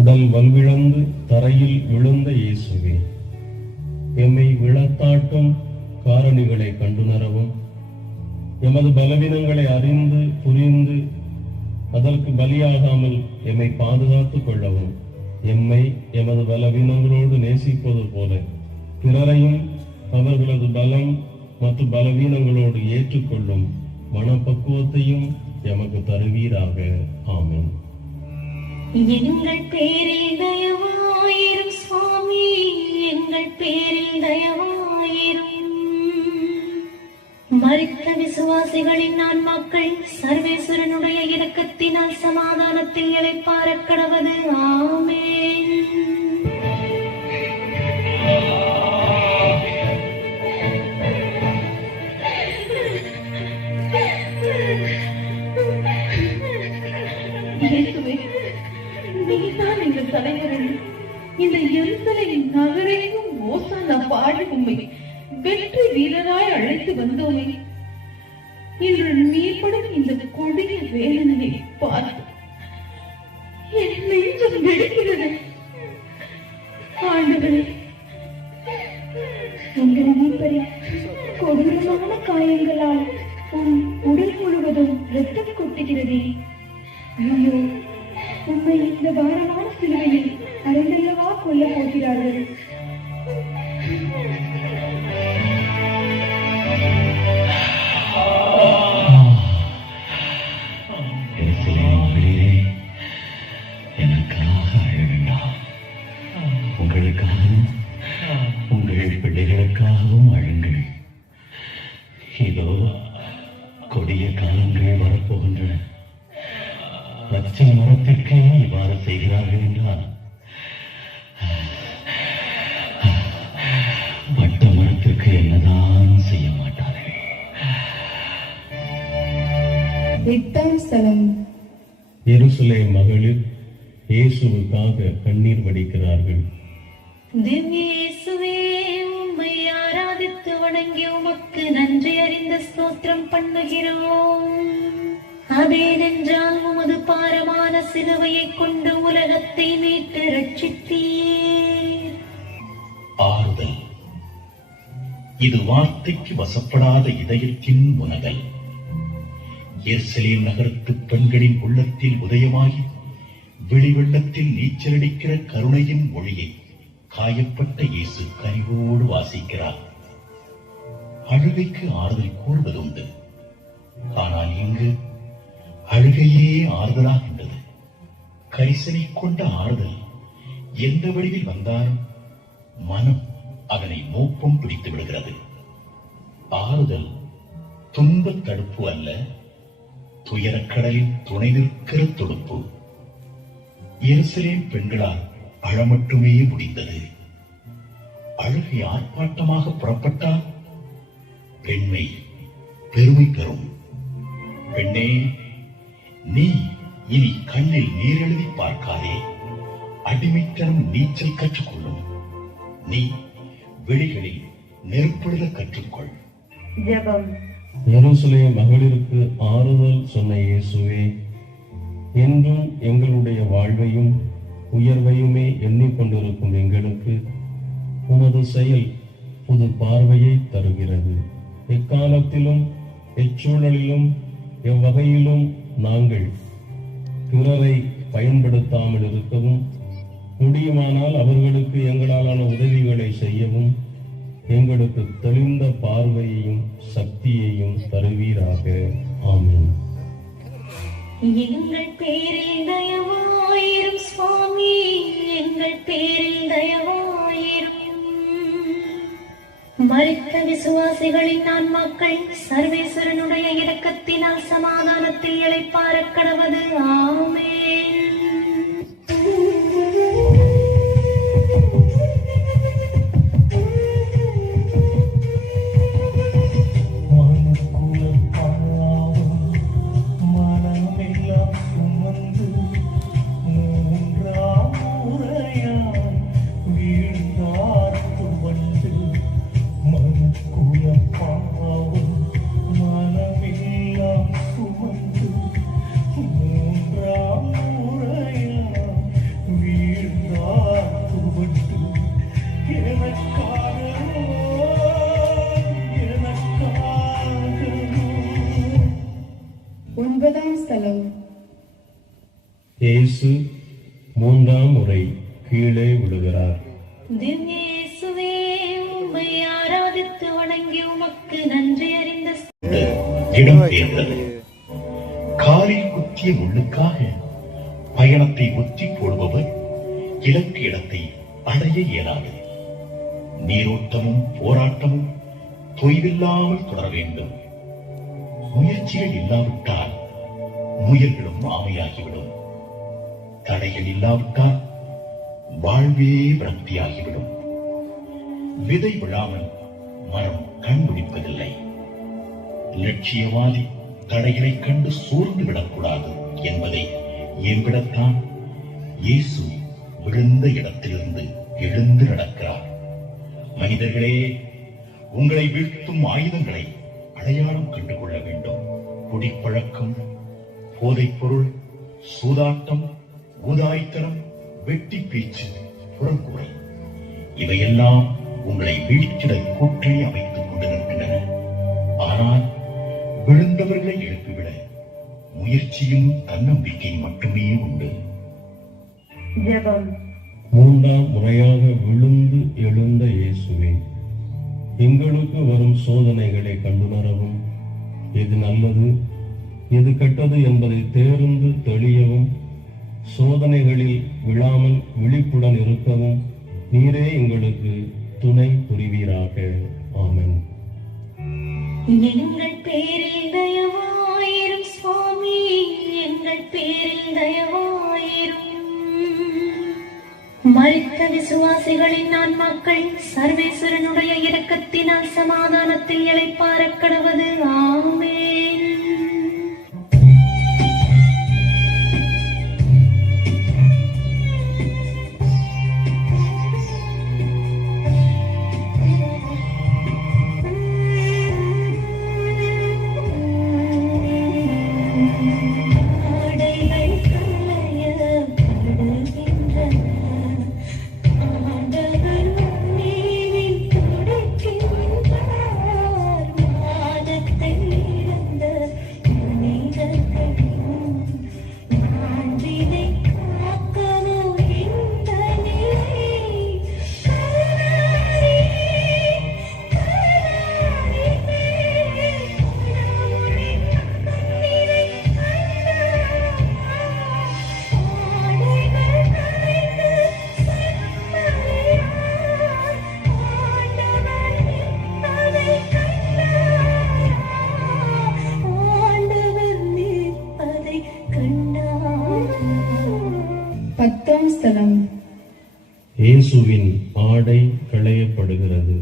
உடல் வல்விழந்து தரையில் விழுந்த இயேசுவே, எம்மை விழத்தாட்டும் காரணிகளை கண்டுணரவும், எமது பலவீனங்களை அறிந்து புரிந்து அதற்கு பலியாகாமல் எம்மை பாதுகாத்துக் கொள்ளவும், எம்மை எமது பலவீனங்களோடு நேசிப்பது போல பிறரையும் அவர்களது பலம் மற்றும் பலவீனங்களோடு ஏற்றுக்கொள்ளும் மனப்பக்குவத்தையும் எமக்கு தருவீராக. ஆமென். எங்கள் பேரில் தயவாயிரும் சுவாமி, எங்கள் பேரில் தயவாயிரும். மரித்த விசுவாசிகளின் ஆன்மாக்கள் சர்வேஸ்வரனுடைய இரக்கத்தினால் சமாதானத்தில் இளைப்பாறக் கடவது. ஆமென். இயேசுவே, நீதான் எங்கள் தலைவரன். இந்த எருசலேமின் நகரையும் ஓசானா பாடி உம்மை வெற்றி வீரராய் அழைத்து வந்தோமே. இன்று நீப்படும் இந்த கொடிய வேதனையை பார்த்து என் நெஞ்சம் வெடிக்கிறது. ஆண்டவரே, எங்கள் மீட்பரே, கொடூரமான காயங்களால் உன் உடல் முழுவதும் ரத்தம் கொட்டுகிறதே. ஐயோ, உண்மை இந்த பாரமான சிலுவையில் அறைந்தல்லவா கொல்ல போகிறார்கள். எனக்காக அழ வேண்டாம். உங்களுக்காகவும் உங்கள் பிள்ளைகளுக்காகவும் அழுங்கள். இதோ கொடிய காலங்கள் வரப்போகின்றன. பச்சை மரத்திற்கே இவ்வாறு செய்கிறார்கள் என்றால் வட்ட மரத்திற்கு என்னதான் செய்ய மாட்டார்கள். எட்டாம் ஸ்தலம். எருசலேம் மகளிர் இயேசுவுக்காக கண்ணீர் வடிக்கிறார்கள். திவ்ய இயேசுவே, உம்மை ஆராதித்து வணங்கி உமக்கு நன்றி அறிந்த ஸ்தோத்திரம் பண்ணுகிறோம். அதேனென்றால் உமது பாரமான சிலுவையை கொண்டு உலகத்தை மீட்டு ரட்சித்தீர். ஆறுதல். இது வார்த்தைக்கு வசப்படாத இதயத்தின் உணர்தல். எருசலேம் நகரத்து பெண்களின் உள்ளத்தில் உதயமாகி வெளிவெள்ளத்தில் நீச்சலடிக்கிற கருணையின் மொழியை காயப்பட்ட இயேசு கனிவோடு வாசிக்கிறார். அழுகைக்கு ஆறுதல் கூறுவதுண்டு. ஆனால் இங்கு அழுகையே ஆறுதலாகின்றது. கரிசனை கொண்ட ஆறுதல் எந்த வடிவில் வந்தாலும் மனம் அதனை மோப்பம் பிடித்து விடுகிறது. ஆறுதல் துன்பத் தடுப்பு அல்ல, துயரக்கடலில் துணை நிற்கிற துடுப்பு. எருசலேம் பெண்களால் அழ மட்டுமே முடிந்தது. அழுகை ஆர்ப்பாட்டமாக புறப்பட்டால் பெண்மை பெருமை பெறும். பெண்ணே, நீ இனி கண்ணில் நீர் எழுதி பார்க்காதே. அடிமைத்தனம் நீச்சல் கற்றுக்கொள்ளும். நீ வெளிகளில் நெருப்படுத கற்றுக்கொள். ஜெபம். எருசலேம் மகளிருக்கு ஆறுதல் சொன்ன இயேசுவே, என்றும் எங்களுடைய வாழ்வையும் உயர்வையுமே எண்ணிக்கொண்டிருக்கும் எங்களுக்கு உமது செயல் புது பார்வையை தருகிறது. எக்காலத்திலும் எச்சூழலிலும் எவ்வகையிலும் நாங்கள் பிறரை பயன்படுத்தாமல் இருக்கவும், முடியுமானால் அவர்களுக்கு எங்களாலான உதவிகளை செய்யவும் எங்களுக்கு தெளிந்த பார்வையையும் சக்தியையும் தருவீராக. ஆமென். எங்கள் பேரில் தயவாயிரும் சுவாமி, எங்கள் பேரில் தயவாயிரும். மரித்த விசுவாசிகளின் ஆன்மாக்கள் சர்வேஸ்வரனுடைய இரக்கத்தினால் சமாதானத்தில் இளைப்பாறக் கடவது. ஆமென். ஒன்பதாம் ஸ்தலம். இயேசு மூன்றாம் முறை கீழே விழுகிறார். திவ்ய இயேசுவே, உம்மை ஆராதித்து வணங்கி உமக்கு நன்றி அறிந்த இடம் பெயர்ந்தது. காலில் குத்திய முள்ளுக்காக பயணத்தை ஒத்தி போடுபவர் இலக்கு இடத்தை அடைய இயலாது. நீரோட்டமும் போராட்டமும் தொய்வில்லாமல் தொடர வேண்டும். முயற்சிகள் இல்லாவிட்டால் முயல்களும் ஆமையாகிவிடும். தடைகள் இல்லாவிட்டால் வாழ்வே விரக்தியாகிவிடும். விதை விழாமல் மரம் கண்பிடிப்பதில்லை. லட்சியவாதி தடைகளை கண்டு சோர்ந்து விடக்கூடாது என்பதை எவ்விடத்தான் இயேசு விழுந்த இடத்திலிருந்து எழுந்து நடக்கிறார். மனிதர்களே, உங்களை வீழ்த்தும் ஆயுதங்களை அடையாளம் கண்டுகொள்ள வேண்டும். குடிப்பழக்கம், போதைப் பொருள், சூதாட்டம், ஊதாய்த்தனம், வெட்டி பேச்சு, புறங்கூரை, இவையெல்லாம் உங்களை வீழ்த்திட கூட்டணி அமைத்துக் கொண்டு நிற்கின்றன. ஆனால் விழுந்தவர்களை எழுப்பிவிட முயற்சியும் தன்னம்பிக்கை மட்டுமே உண்டு. ஜெபம். மூன்றாம் முறையாக விழுந்து எழுந்த இயேசுவே, எங்களுக்கு வரும் சோதனைகளை கண்டுணரவும், எது நல்லது எது கெட்டது என்பதை தேர்ந்து தெளியவும், சோதனைகளில் விழாமல் விழிப்புடன் இருக்கவும் நீரே எங்களுக்கு துணை புரிவீராக. ஆமென். எங்கள் பேரில் தயவாயிரும் சுவாமி, எங்கள் பேரில் தயவாயிரும். மரித்த விசுவாசிகளின் ஆன்மாக்கள் சர்வேஸ்வரனுடைய இரக்கத்தினால் சமாதானத்தில் இளைப்பாறக் கடவது. ஆமென். பத்தாம் ஸ்தலம். இயேசுவின் ஆடை களையப்படுகிறது.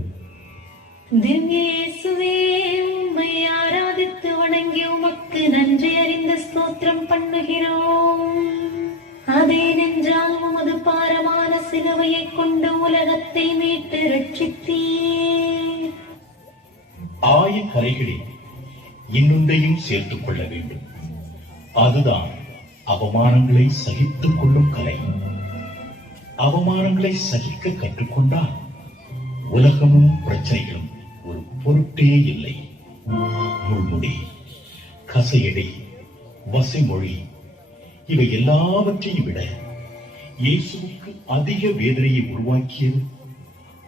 திவ்ய இயேசுவே, உம்மை ஆராதித்து வணங்கி உமக்கு நன்றி அறிந்த ஸ்தோத்திரம் பண்ணுகிறோம். அதேனென்றால் உமது பாரமான சிலுவையை கொண்டு உலகத்தை மீட்டு ரட்சித்தீர். ஆயக்கலைகளில் இன்னொன்றையும் சேர்த்துக் கொள்ள வேண்டும். அதுதான் அவமானங்களை சகித்துக் கொள்ளும் கலை. அவமானங்களை சகிக்க கற்றுக்கொண்டால் உலகமும் பிரச்சனைகளும் ஒரு பொருட்டே இல்லை. முள்முடி, கசையடை, வசைமொழி இவை எல்லாவற்றையும் விட இயேசுவுக்கு அதிக வேதனையை உருவாக்கியது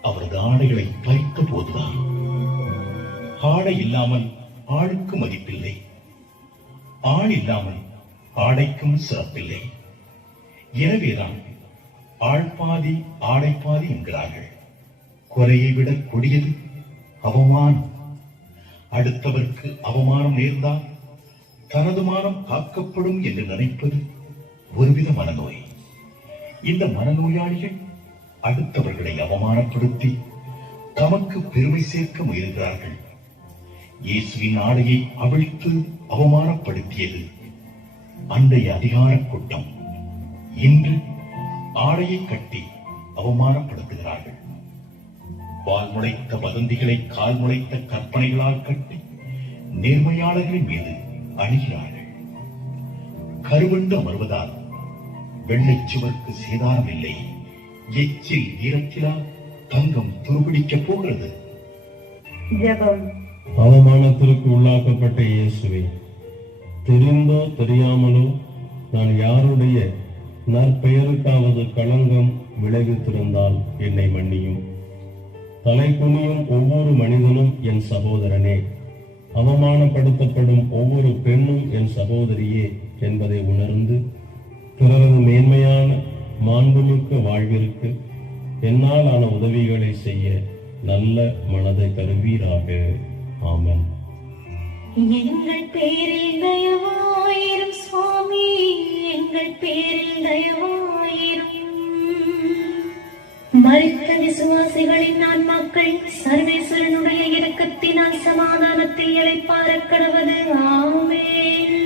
அவரது ஆடைகளை பறித்த போதுதான். ஆடை இல்லாமல் ஆளுக்கு மதிப்பில்லை, ஆள் இல்லாமல் ஆடைக்கும் சிறப்பில்லை. எனவேதான் ஆள் பாதி ஆடை பாதி என்கிறார்கள். கொலையை விட கொடியது அவமானம். அடுத்தவருக்கு அவமானம் நேர்ந்தால் தனது மானம் காக்கப்படும் என்று நினைப்பது ஒருவித மனநோய். இந்த மனநோயாளிகள் அடுத்தவர்களை அவமானப்படுத்தி தமக்கு பெருமை சேர்க்க முயல்கிறார்கள். இயேசுவின் ஆடையை அவிழ்த்து அவமானப்படுத்தியது அன்றைய அதிகார கூட்டம். இன்று ஆடையை கட்டி அவமானப்படுத்துகிறார்கள். வால் முளைத்த வதந்திகளை கால் முளைத்த கற்பனைகளால் கட்டி நேர்மையாளர்களின் மீது அணிகிறார்கள். கருவண்டு அமர்வதால் வெள்ளைச் சுவருக்கு சேதாரம் இல்லை. எச்சில் ஈரத்திலால் தங்கம் துருபிடிக்கப் போகிறது. ஜெபம். அவமானத்திற்கு உள்ளாக்கப்பட்ட இயேசுவே, தெரிந்தோ தெரியாமலோ நான் யாருடைய நற்பெயருக்காவது களங்கம் விளைவித்திருந்தால் என்னை மன்னியும். தலை குனியும் ஒவ்வொரு மனிதனும் என் சகோதரனே, அவமானப்படுத்தப்படும் ஒவ்வொரு பெண்ணும் என் சகோதரியே என்பதை உணர்ந்து பிறரது மேன்மையான மாண்புமிக்க வாழ்விற்கு என்னால் ஆன உதவிகளை செய்ய நல்ல மனதை தருவீராக. ஆமென். எங்கள் பேரில் தயவாயிரும் சுவாமி, எங்கள் பேரில் தயவாயிரும். மரித்த விசுவாசிகளின் ஆன்மாக்கள் சர்வேஸ்வரனுடைய இரக்கத்தினால் சமாதானத்தில் இளைப்பாற கடவது. ஆமென்.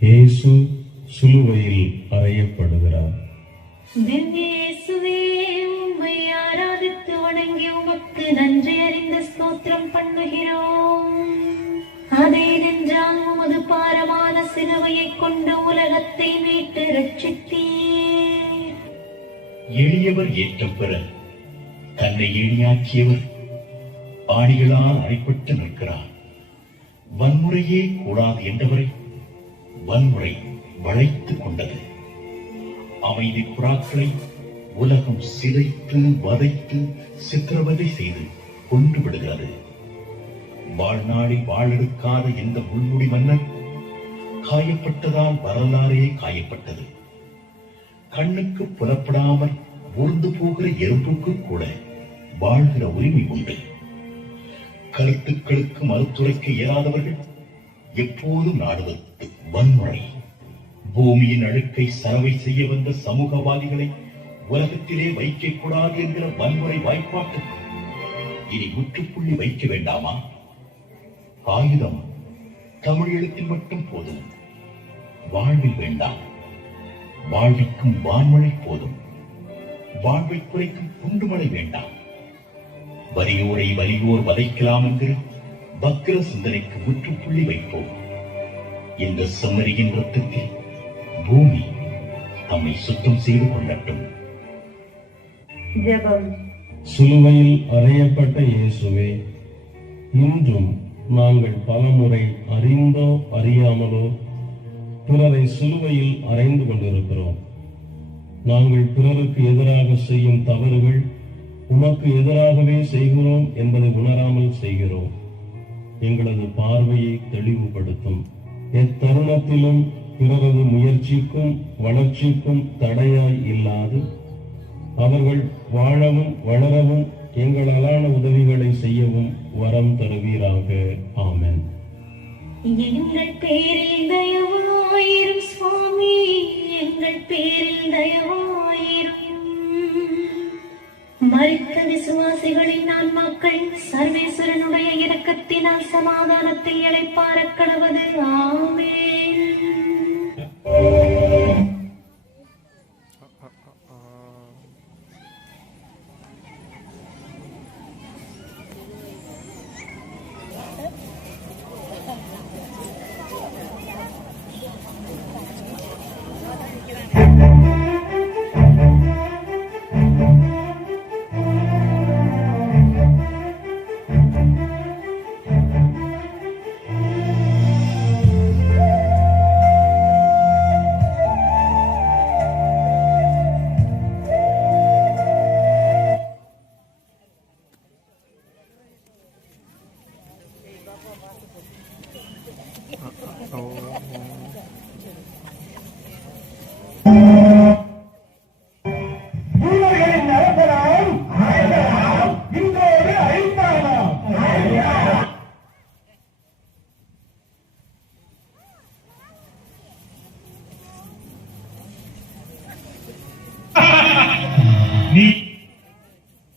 இயேசு சிலுவையில் அறையப்படுகிறார். திவ்ய இயேசுவே, உம்மை ஆராதித்து வணங்கி உமக்கு நன்றி அறிந்த ஸ்தோத்திரம் பண்ணுகிறோம். அதேனென்றால் உமது பாரமான சிலுவையைக் கொண்டு உலகத்தை மீட்டு ரட்சித்தீர். எளியவர் ஏற்றம் பெற தன்னை எளியாக்கியவர் ஆணிகளால் அறைப்பட்டு நிற்கிறார். வன்முறையே கூடாது என்றவரை வன்முறை வளைத்துக் கொண்டது. அமைதி புறாக்களை உலகம் சிதைத்து வதைத்து சித்திரவதை செய்து கொண்டு விடுகிறது. வாழ்நாளில் வாழெடுக்காத இந்த முள்முடி மன்னர் காயப்பட்டதால் வரலாறே காயப்பட்டது. கண்ணுக்கு புலப்படாமல் ஊர்ந்து போகிற எறும்புக்கு கூட வாழ்கிற உரிமை உண்டு. கருத்துக்களுக்கு மறுத்துரைக்க இயலாதவர்கள் எப்போதும் நாடுவது வன்முறை. பூமியின் அழுக்கை சரவை செய்ய வந்த சமூகவாதிகளை உலகத்திலே வைக்கக்கூடாது என்கிற வன்முறை வாய்ப்பாட்டுக்கு இனி முற்றுப்புள்ளி வைக்க வேண்டாமா? ஆயுதம் தமிழ் எழுத்தில் மட்டும் போதும், வாழ்வில் வேண்டாம். வாழ்விக்கும் வான்மழை போதும், வாழ்வை குறைக்கும் குண்டுமழை வேண்டாம். வலியோரை வலியோர் வதைக்கலாம் என்கிற வக்கிர சிந்தனைக்கு முற்றுப்புள்ளி வைப்போம். இந்த செம்மறியின் ரத்தத்தில் பூமி தம்மை சுத்தம் செய்து கொள்ளட்டும். ஜெபம். சிலுவையில் அறையப்பட்ட இயேசுவே, இன்றும் நாங்கள் பலமுறை அறிந்தோ அறியாமலோ பிறரை சிலுவையில் அறைந்து கொண்டிருக்கிறோம். நாங்கள் பிறருக்கு எதிராக செய்யும் தவறுகள் உமக்கு எதிராகவே செய்கிறோம் என்பதை உணராமல் செய்கிறோம். எங்களது பார்வையை தெளிவுபடுத்தும். எத்தருணத்திலும் பிறரது முயற்சிக்கும் வளர்ச்சிக்கும் தடையாய் இல்லாது அவர்கள் வாழவும் வளரவும் எங்களாலான உதவிகளை செய்யவும் வரம் தருவீராக. ஆமென். எங்கள் பேரில் தயவாயிரும் சுவாமி, எங்கள் பேரில் தயவாயிரும். மரித்த விசுவாசிகளின் ஆன்மாக்கள் சர்வேஸ்வரனுடைய இரக்கத்தினால் சமாதானத்தில் இளைப்பாற கடவது. ஆமென். யூதர்களின் அரசனாம் இன்றோடு அழித்தானாம்.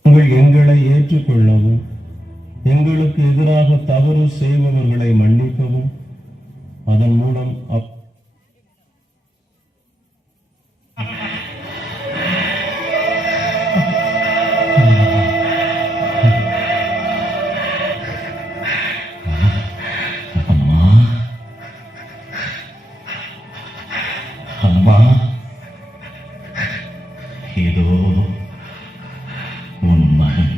நீங்கள் எங்களை ஏற்றுக்கொள்ளவும் எங்களுக்கு எதிராக தவறு செய்பவர்களை மன்னிக்கவும் அதன் மூலம் அம்மா, இதோ உன் மகன்.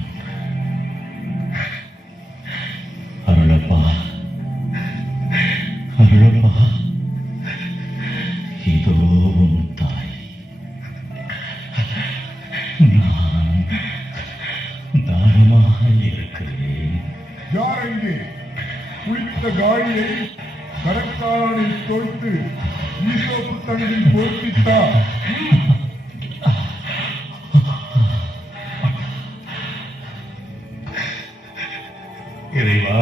அருளப்பா, அருளப்பா, இதோ உன் தாய். நான் தானமாக இருக்கிறேன். யார் எங்கே குளித்த காழியை கடற்காலில் தோய்த்து ஈசோப்பு தண்டில் பொறுப்பித்தார்? இறைவா,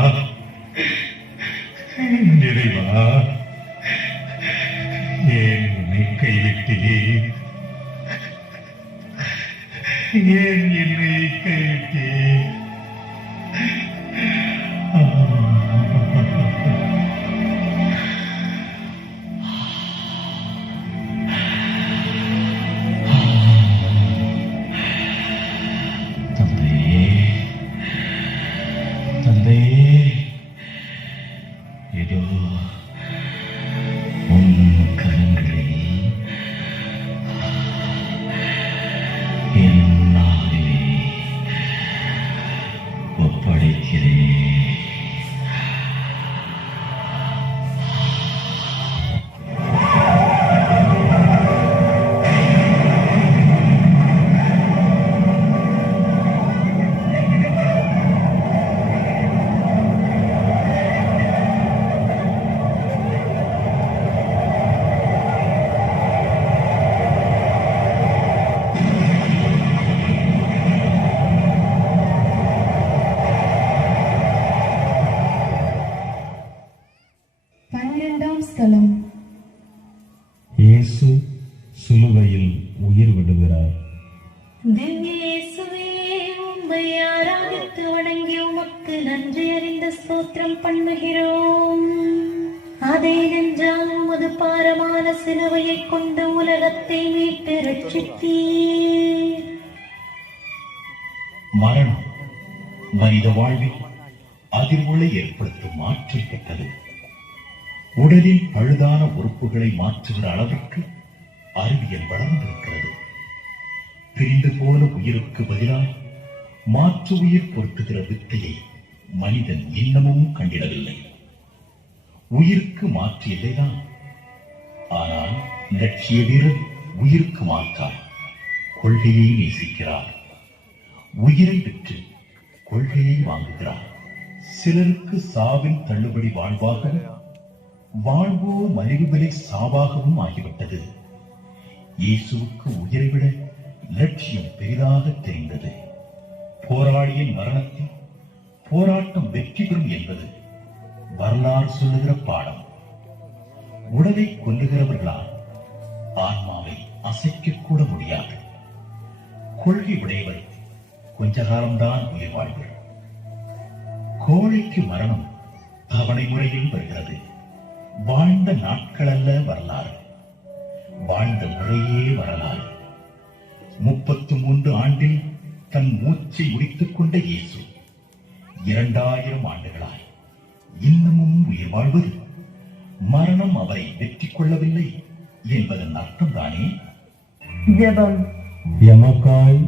இறைவா, ஏன் என்னை கைவிட்டீர்? ஏன் என்னை கைவிட்டீர்? தந்தையே, இதோ உன் கரங்களில் என் ஆவியை ஒப்படைக்கிறேன். இயேசு சிலுவையில் உயிர் விடுகிறார். திவ்ய இயேசுவே, உம்மை ஆராதித்து வணங்கி உமக்கு நன்றி அறிந்த ஸ்தோத்திரம் பண்ணுகிறோம். அதை நெஞ்சால் உமது பாரமான சிலுவையை கொண்டு உலகத்தை மீட்டு ரட்சித்தீர். மரணம் மனித வாழ்வில் அதிர்வுகளை ஏற்படுத்தும் மாற்றம் பெற்றது. உடலில் பழுதான உறுப்புகளை மாற்றுகிற அளவிற்கு அறிவியல் வளர்ந்திருக்கிறது. பிரிந்து போன உயிருக்கு பதிலாக மாற்று உயிர் பொருத்துகிற வித்தையை மனிதன் இன்னமும் கண்டிடவில்லை. உயிருக்கு மாற்று இல்லைதான், ஆனால் லட்சிய வீரர் உயிருக்கு மாற்றார். கொள்கையை நேசிக்கிறார். உயிரை விற்று கொள்கையை வாங்குகிறார். சிலருக்கு சாவின் தள்ளுபடி வாழ்வாகவும் வாழ்வோ மலிவு விலை சாவாகவும் ஆகிவிட்டது. இயேசுவுக்கு உயிரை விட லட்சியம் பெரிதாக தெரிந்தது. போராளியின் மரணத்தில் போராட்டம் வெற்றி பெறும் என்பது வரலாறு சொல்லுகிற பாடம். உடலை கொல்லுகிறவர்களால் ஆன்மாவை அசைக்க கூட முடியாது. கொள்கை உடையவர் கொஞ்ச காலம்தான் உயிர் வாழ்வர். கோழைக்கு மரணம் தவணை முறையில் வருகிறது. வாழ்ந்த நாட்கள் அல்ல வரலாறு, வாழ்ந்த முறையே வரலாறு. 33 ஆண்டில் தன் மூச்சை முடித்துக் கொண்ட இயேசு 2000 ஆண்டுகளாய் இன்னமும் உயிர் வாழ்வது மரணம் அவரை வெற்றி கொள்ளவில்லை என்பதன் அர்த்தம் தானே. ஜெபம். எமக்காய்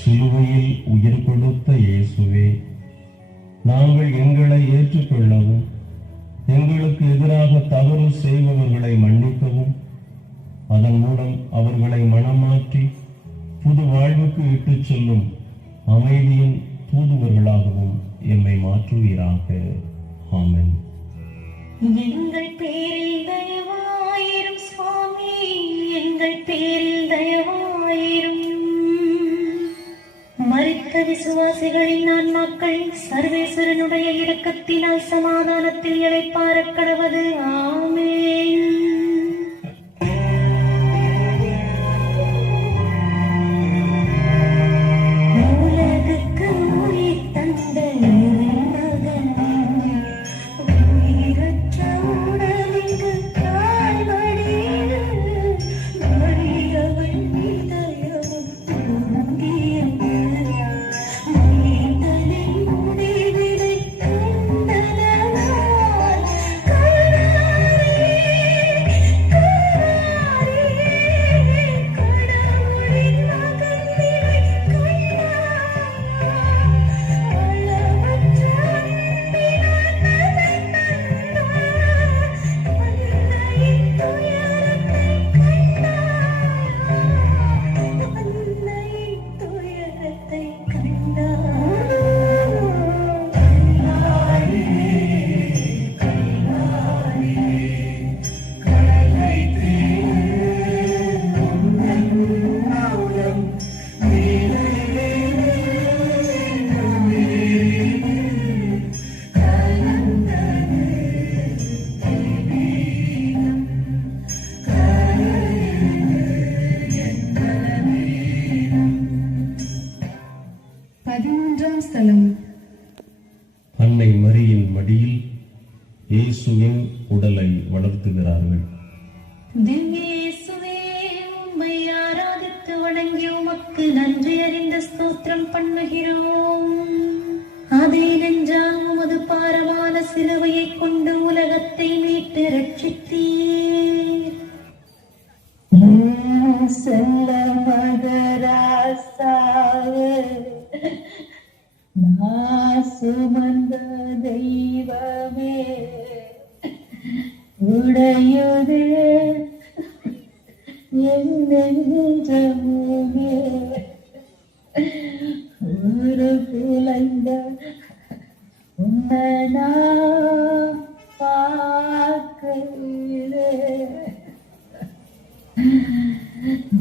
சிலுவையில் உயிர் கொடுத்த இயேசுவே, நாங்கள் எங்களை ஏற்றுக்கொள்ளவும் எங்களுக்கு எதிராக தவறு செய்பவர்களை மன்னிக்கவும் அதன் மூலம் அவர்களை மனமாற்றி புது வாழ்வுக்கு இட்டுச் செல்லும் அமைதியின் தூதுவர்களாகவும் எம்மை மாற்றுவீராக. ஆமென். எங்கள் பேரில் தயவாயிரும் சுவாமி, எங்கள் பேரில் தயவாயிரும். மரித்த விசுவாசிகளின் ஆன்மாக்கள் சர்வேஸ்வரனுடைய இரக்கத்தினால் சமாதானத்தில் இளைப்பாறக் கடவது. ஆமென். உலகுக்கு உயிர் தந்த அன்னை மரியின் மடியில் இயேசுவின் உடலை வளர்த்துகிறார்கள். திவ்ய இயேசுவே, உம்மை ஆராதித்து வணங்கி உமக்கு நன்றி அறிந்த ஸ்தோத்திரம் பண்ணுகிறோம். அதே நெஞ்சால் உமது பாரமான சிலுவையை கொண்டு உலகத்தை மீட்டு ரட்சித்தீர். செல்ல மகராசாவே, சுமந்த தெய்வமே, உடையுதே என் நெஞ்சமே, ஒரு குழந்த உன்னை பார்க்கிறே,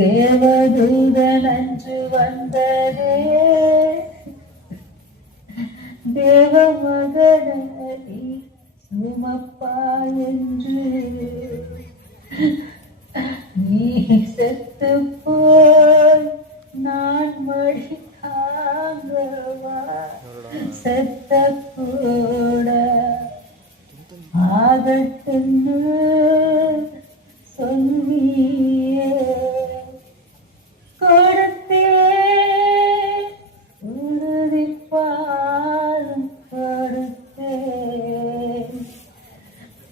தேவதூதன் அன்று வந்ததே, தேவ மகனே சுமப்பா என்று, நீ செத்து போய் நான் மடி தாங்கவா, செத்த கூட ஆகட்டுன்னு சொல்லியே கொடுத்தே உறுதிப்பாலும் கொடுத்தே,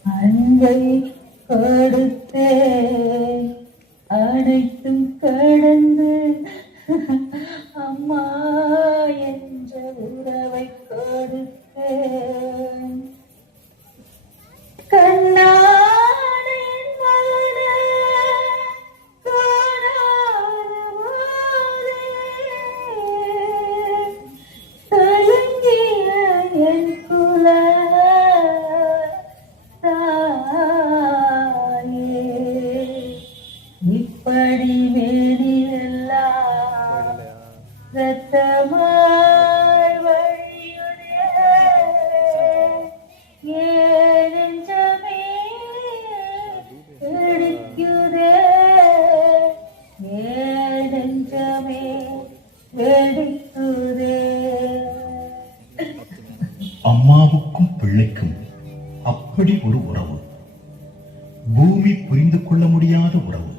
அன்பை கொடுத்தே, அனைத்தும் கடந்து அம்மா என்ற உறவை கொடுத்தேன். கண்ணாடின் மலர காணாத போதே, கலங்கிய என் குல தாயே, அப்படி ஒரு உறவு, பூமி புரிந்து கொள்ள முடியாத உறவு.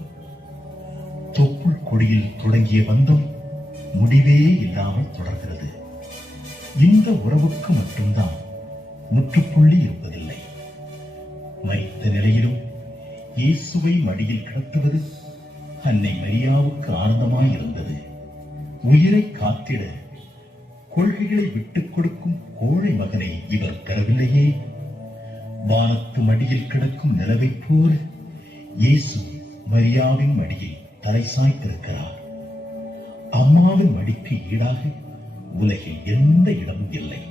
தொப்புள் கொடியில் தொடங்கிய பந்தம் முடிவே இல்லாமல் தொடர்கிறது. இந்த உறவுக்கு மட்டும்தான் முற்றுப்புள்ளி இருப்பதில்லை. மரித்த நிலையிலும் இயேசுவை மடியில் கிடத்துவது அன்னை மரியாவுக்கு ஆனந்தமாயிருந்தது. உயிரை காத்திட கொள்கைகளை விட்டுக் கொடுக்கும் கோழை மகனை இவர் பெறவில்லையே. வானத்து மடியில் கிடக்கும் நிலவைப் போல இயேசு மரியாவின் மடியில் தலை சாய்த்திருக்கிறார். அம்மாவின் மடிக்கு ஈடாக உலகில் எந்த இடமும் இல்லை.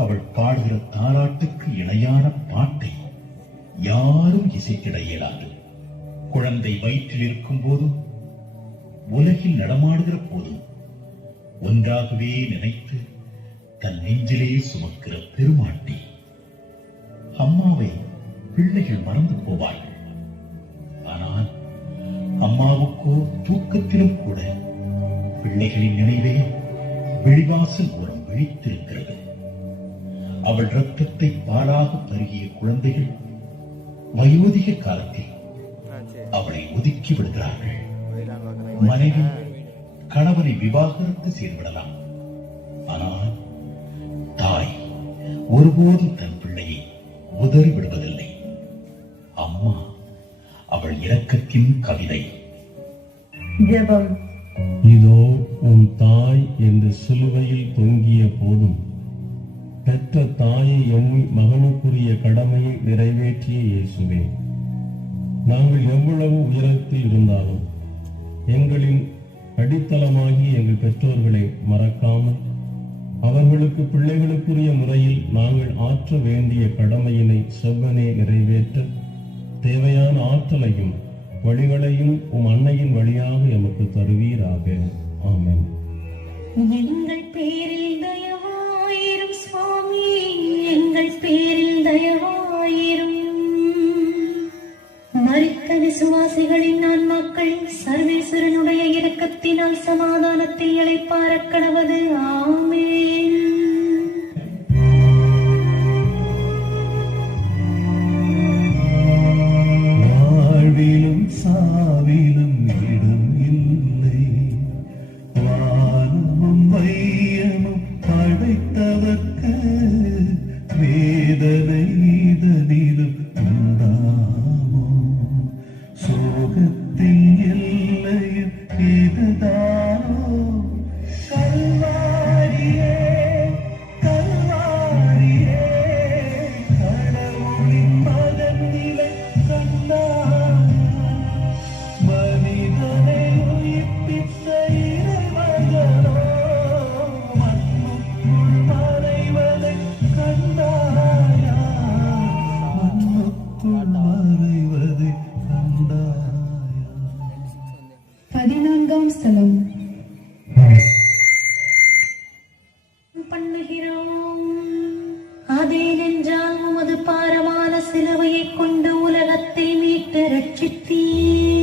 அவள் பாடுகிற தாலாட்டுக்கு இணையான பாட்டை யாரும் இசைத்திட இயலாது. குழந்தை வயிற்றில் இருக்கும் போதும் உலகில் நடமாடுகிற போதும் ஒன்றாகவே நினைத்து தன் நெஞ்சிலே சுமக்கிற பெருமாட்டி. அம்மாவை பிள்ளைகள் மறந்து போவார்கள். ஆனால் அம்மாவுக்கோ தூக்கத்திலும் கூட பிள்ளைகளின் நினைவே வெளிவாசல் ஓரம் விழித்திருக்கிறது. அவள் இரத்தத்தை பாலாக பருகிய குழந்தைகள் வயோதிக காலத்தில் அவளை ஒதுக்கி விடுகிறார்கள். மனைவி கணவனை விவாகரத்து செய்துவிடலாம். ஆனால் தாய் ஒருபோதும் தன் பிள்ளையை உதறி விடுவதில்லை. அம்மா அவள் இரக்கத்தின் கவிதை. ஜெபம். இதோ உன் தாய் என்று சிலுவையில் தொங்கிய போதும் பெற்ற தாயை எண்ணி மகனுக்குரிய கடமையை நிறைவேற்றிய இயேசுவே, நாங்கள் எவ்வளவு உயரத்தில் இருந்தாலும் எங்களின் அடித்தளமாகிய எங்கள் பெற்றோர்களை மறக்காமல் அவர்களுக்கு பிள்ளைகளுக்குரிய முறையில் நாங்கள் ஆற்ற வேண்டிய கடமையினை செவ்வனே நிறைவேற்ற தேவையான ஆற்றலையும் வழிகளையும் உம் அன்னையின் வழியாக எமக்கு தருவீராக. ஆமென். எங்கள் பேரில் தயவாயிரும் சுவாமி, எங்கள் பேரில் தயவாயிரும். மரித்த விசுவாசிகளின் ஆன்மாக்கள் சர்வேஸ்வரனுடைய இரக்கத்தினால் சமாதானத்தில் இளைப்பாற கடவது. ஆமென். வாழ்விலும் சாவிலும் இடம் இல்லை, வானமும் வையமும் படைத்தவர்க்கு வேதனை இதனிலும் உண்டாமோ? சோகத்தின் எல்லையும் இதுதானோ? கல்வாரியே கல்வாரியே, கடவுளின் மகன் நிலை கண்டார். மனிதனை உயிர்ப்பித்த இறைமகனோ மண்ணுக்குள் மறைவதை கண்டாயா? மண்ணுக்குள் மறைவதை கண்டாயா? 14ஆம் ஸ்தலம். பண்ணுகிறோம். அதேனென்றால் உமது பாரமான சிலுவையை கொண்டு உலகத்தை மீட்டு ரட்சித்தீர்.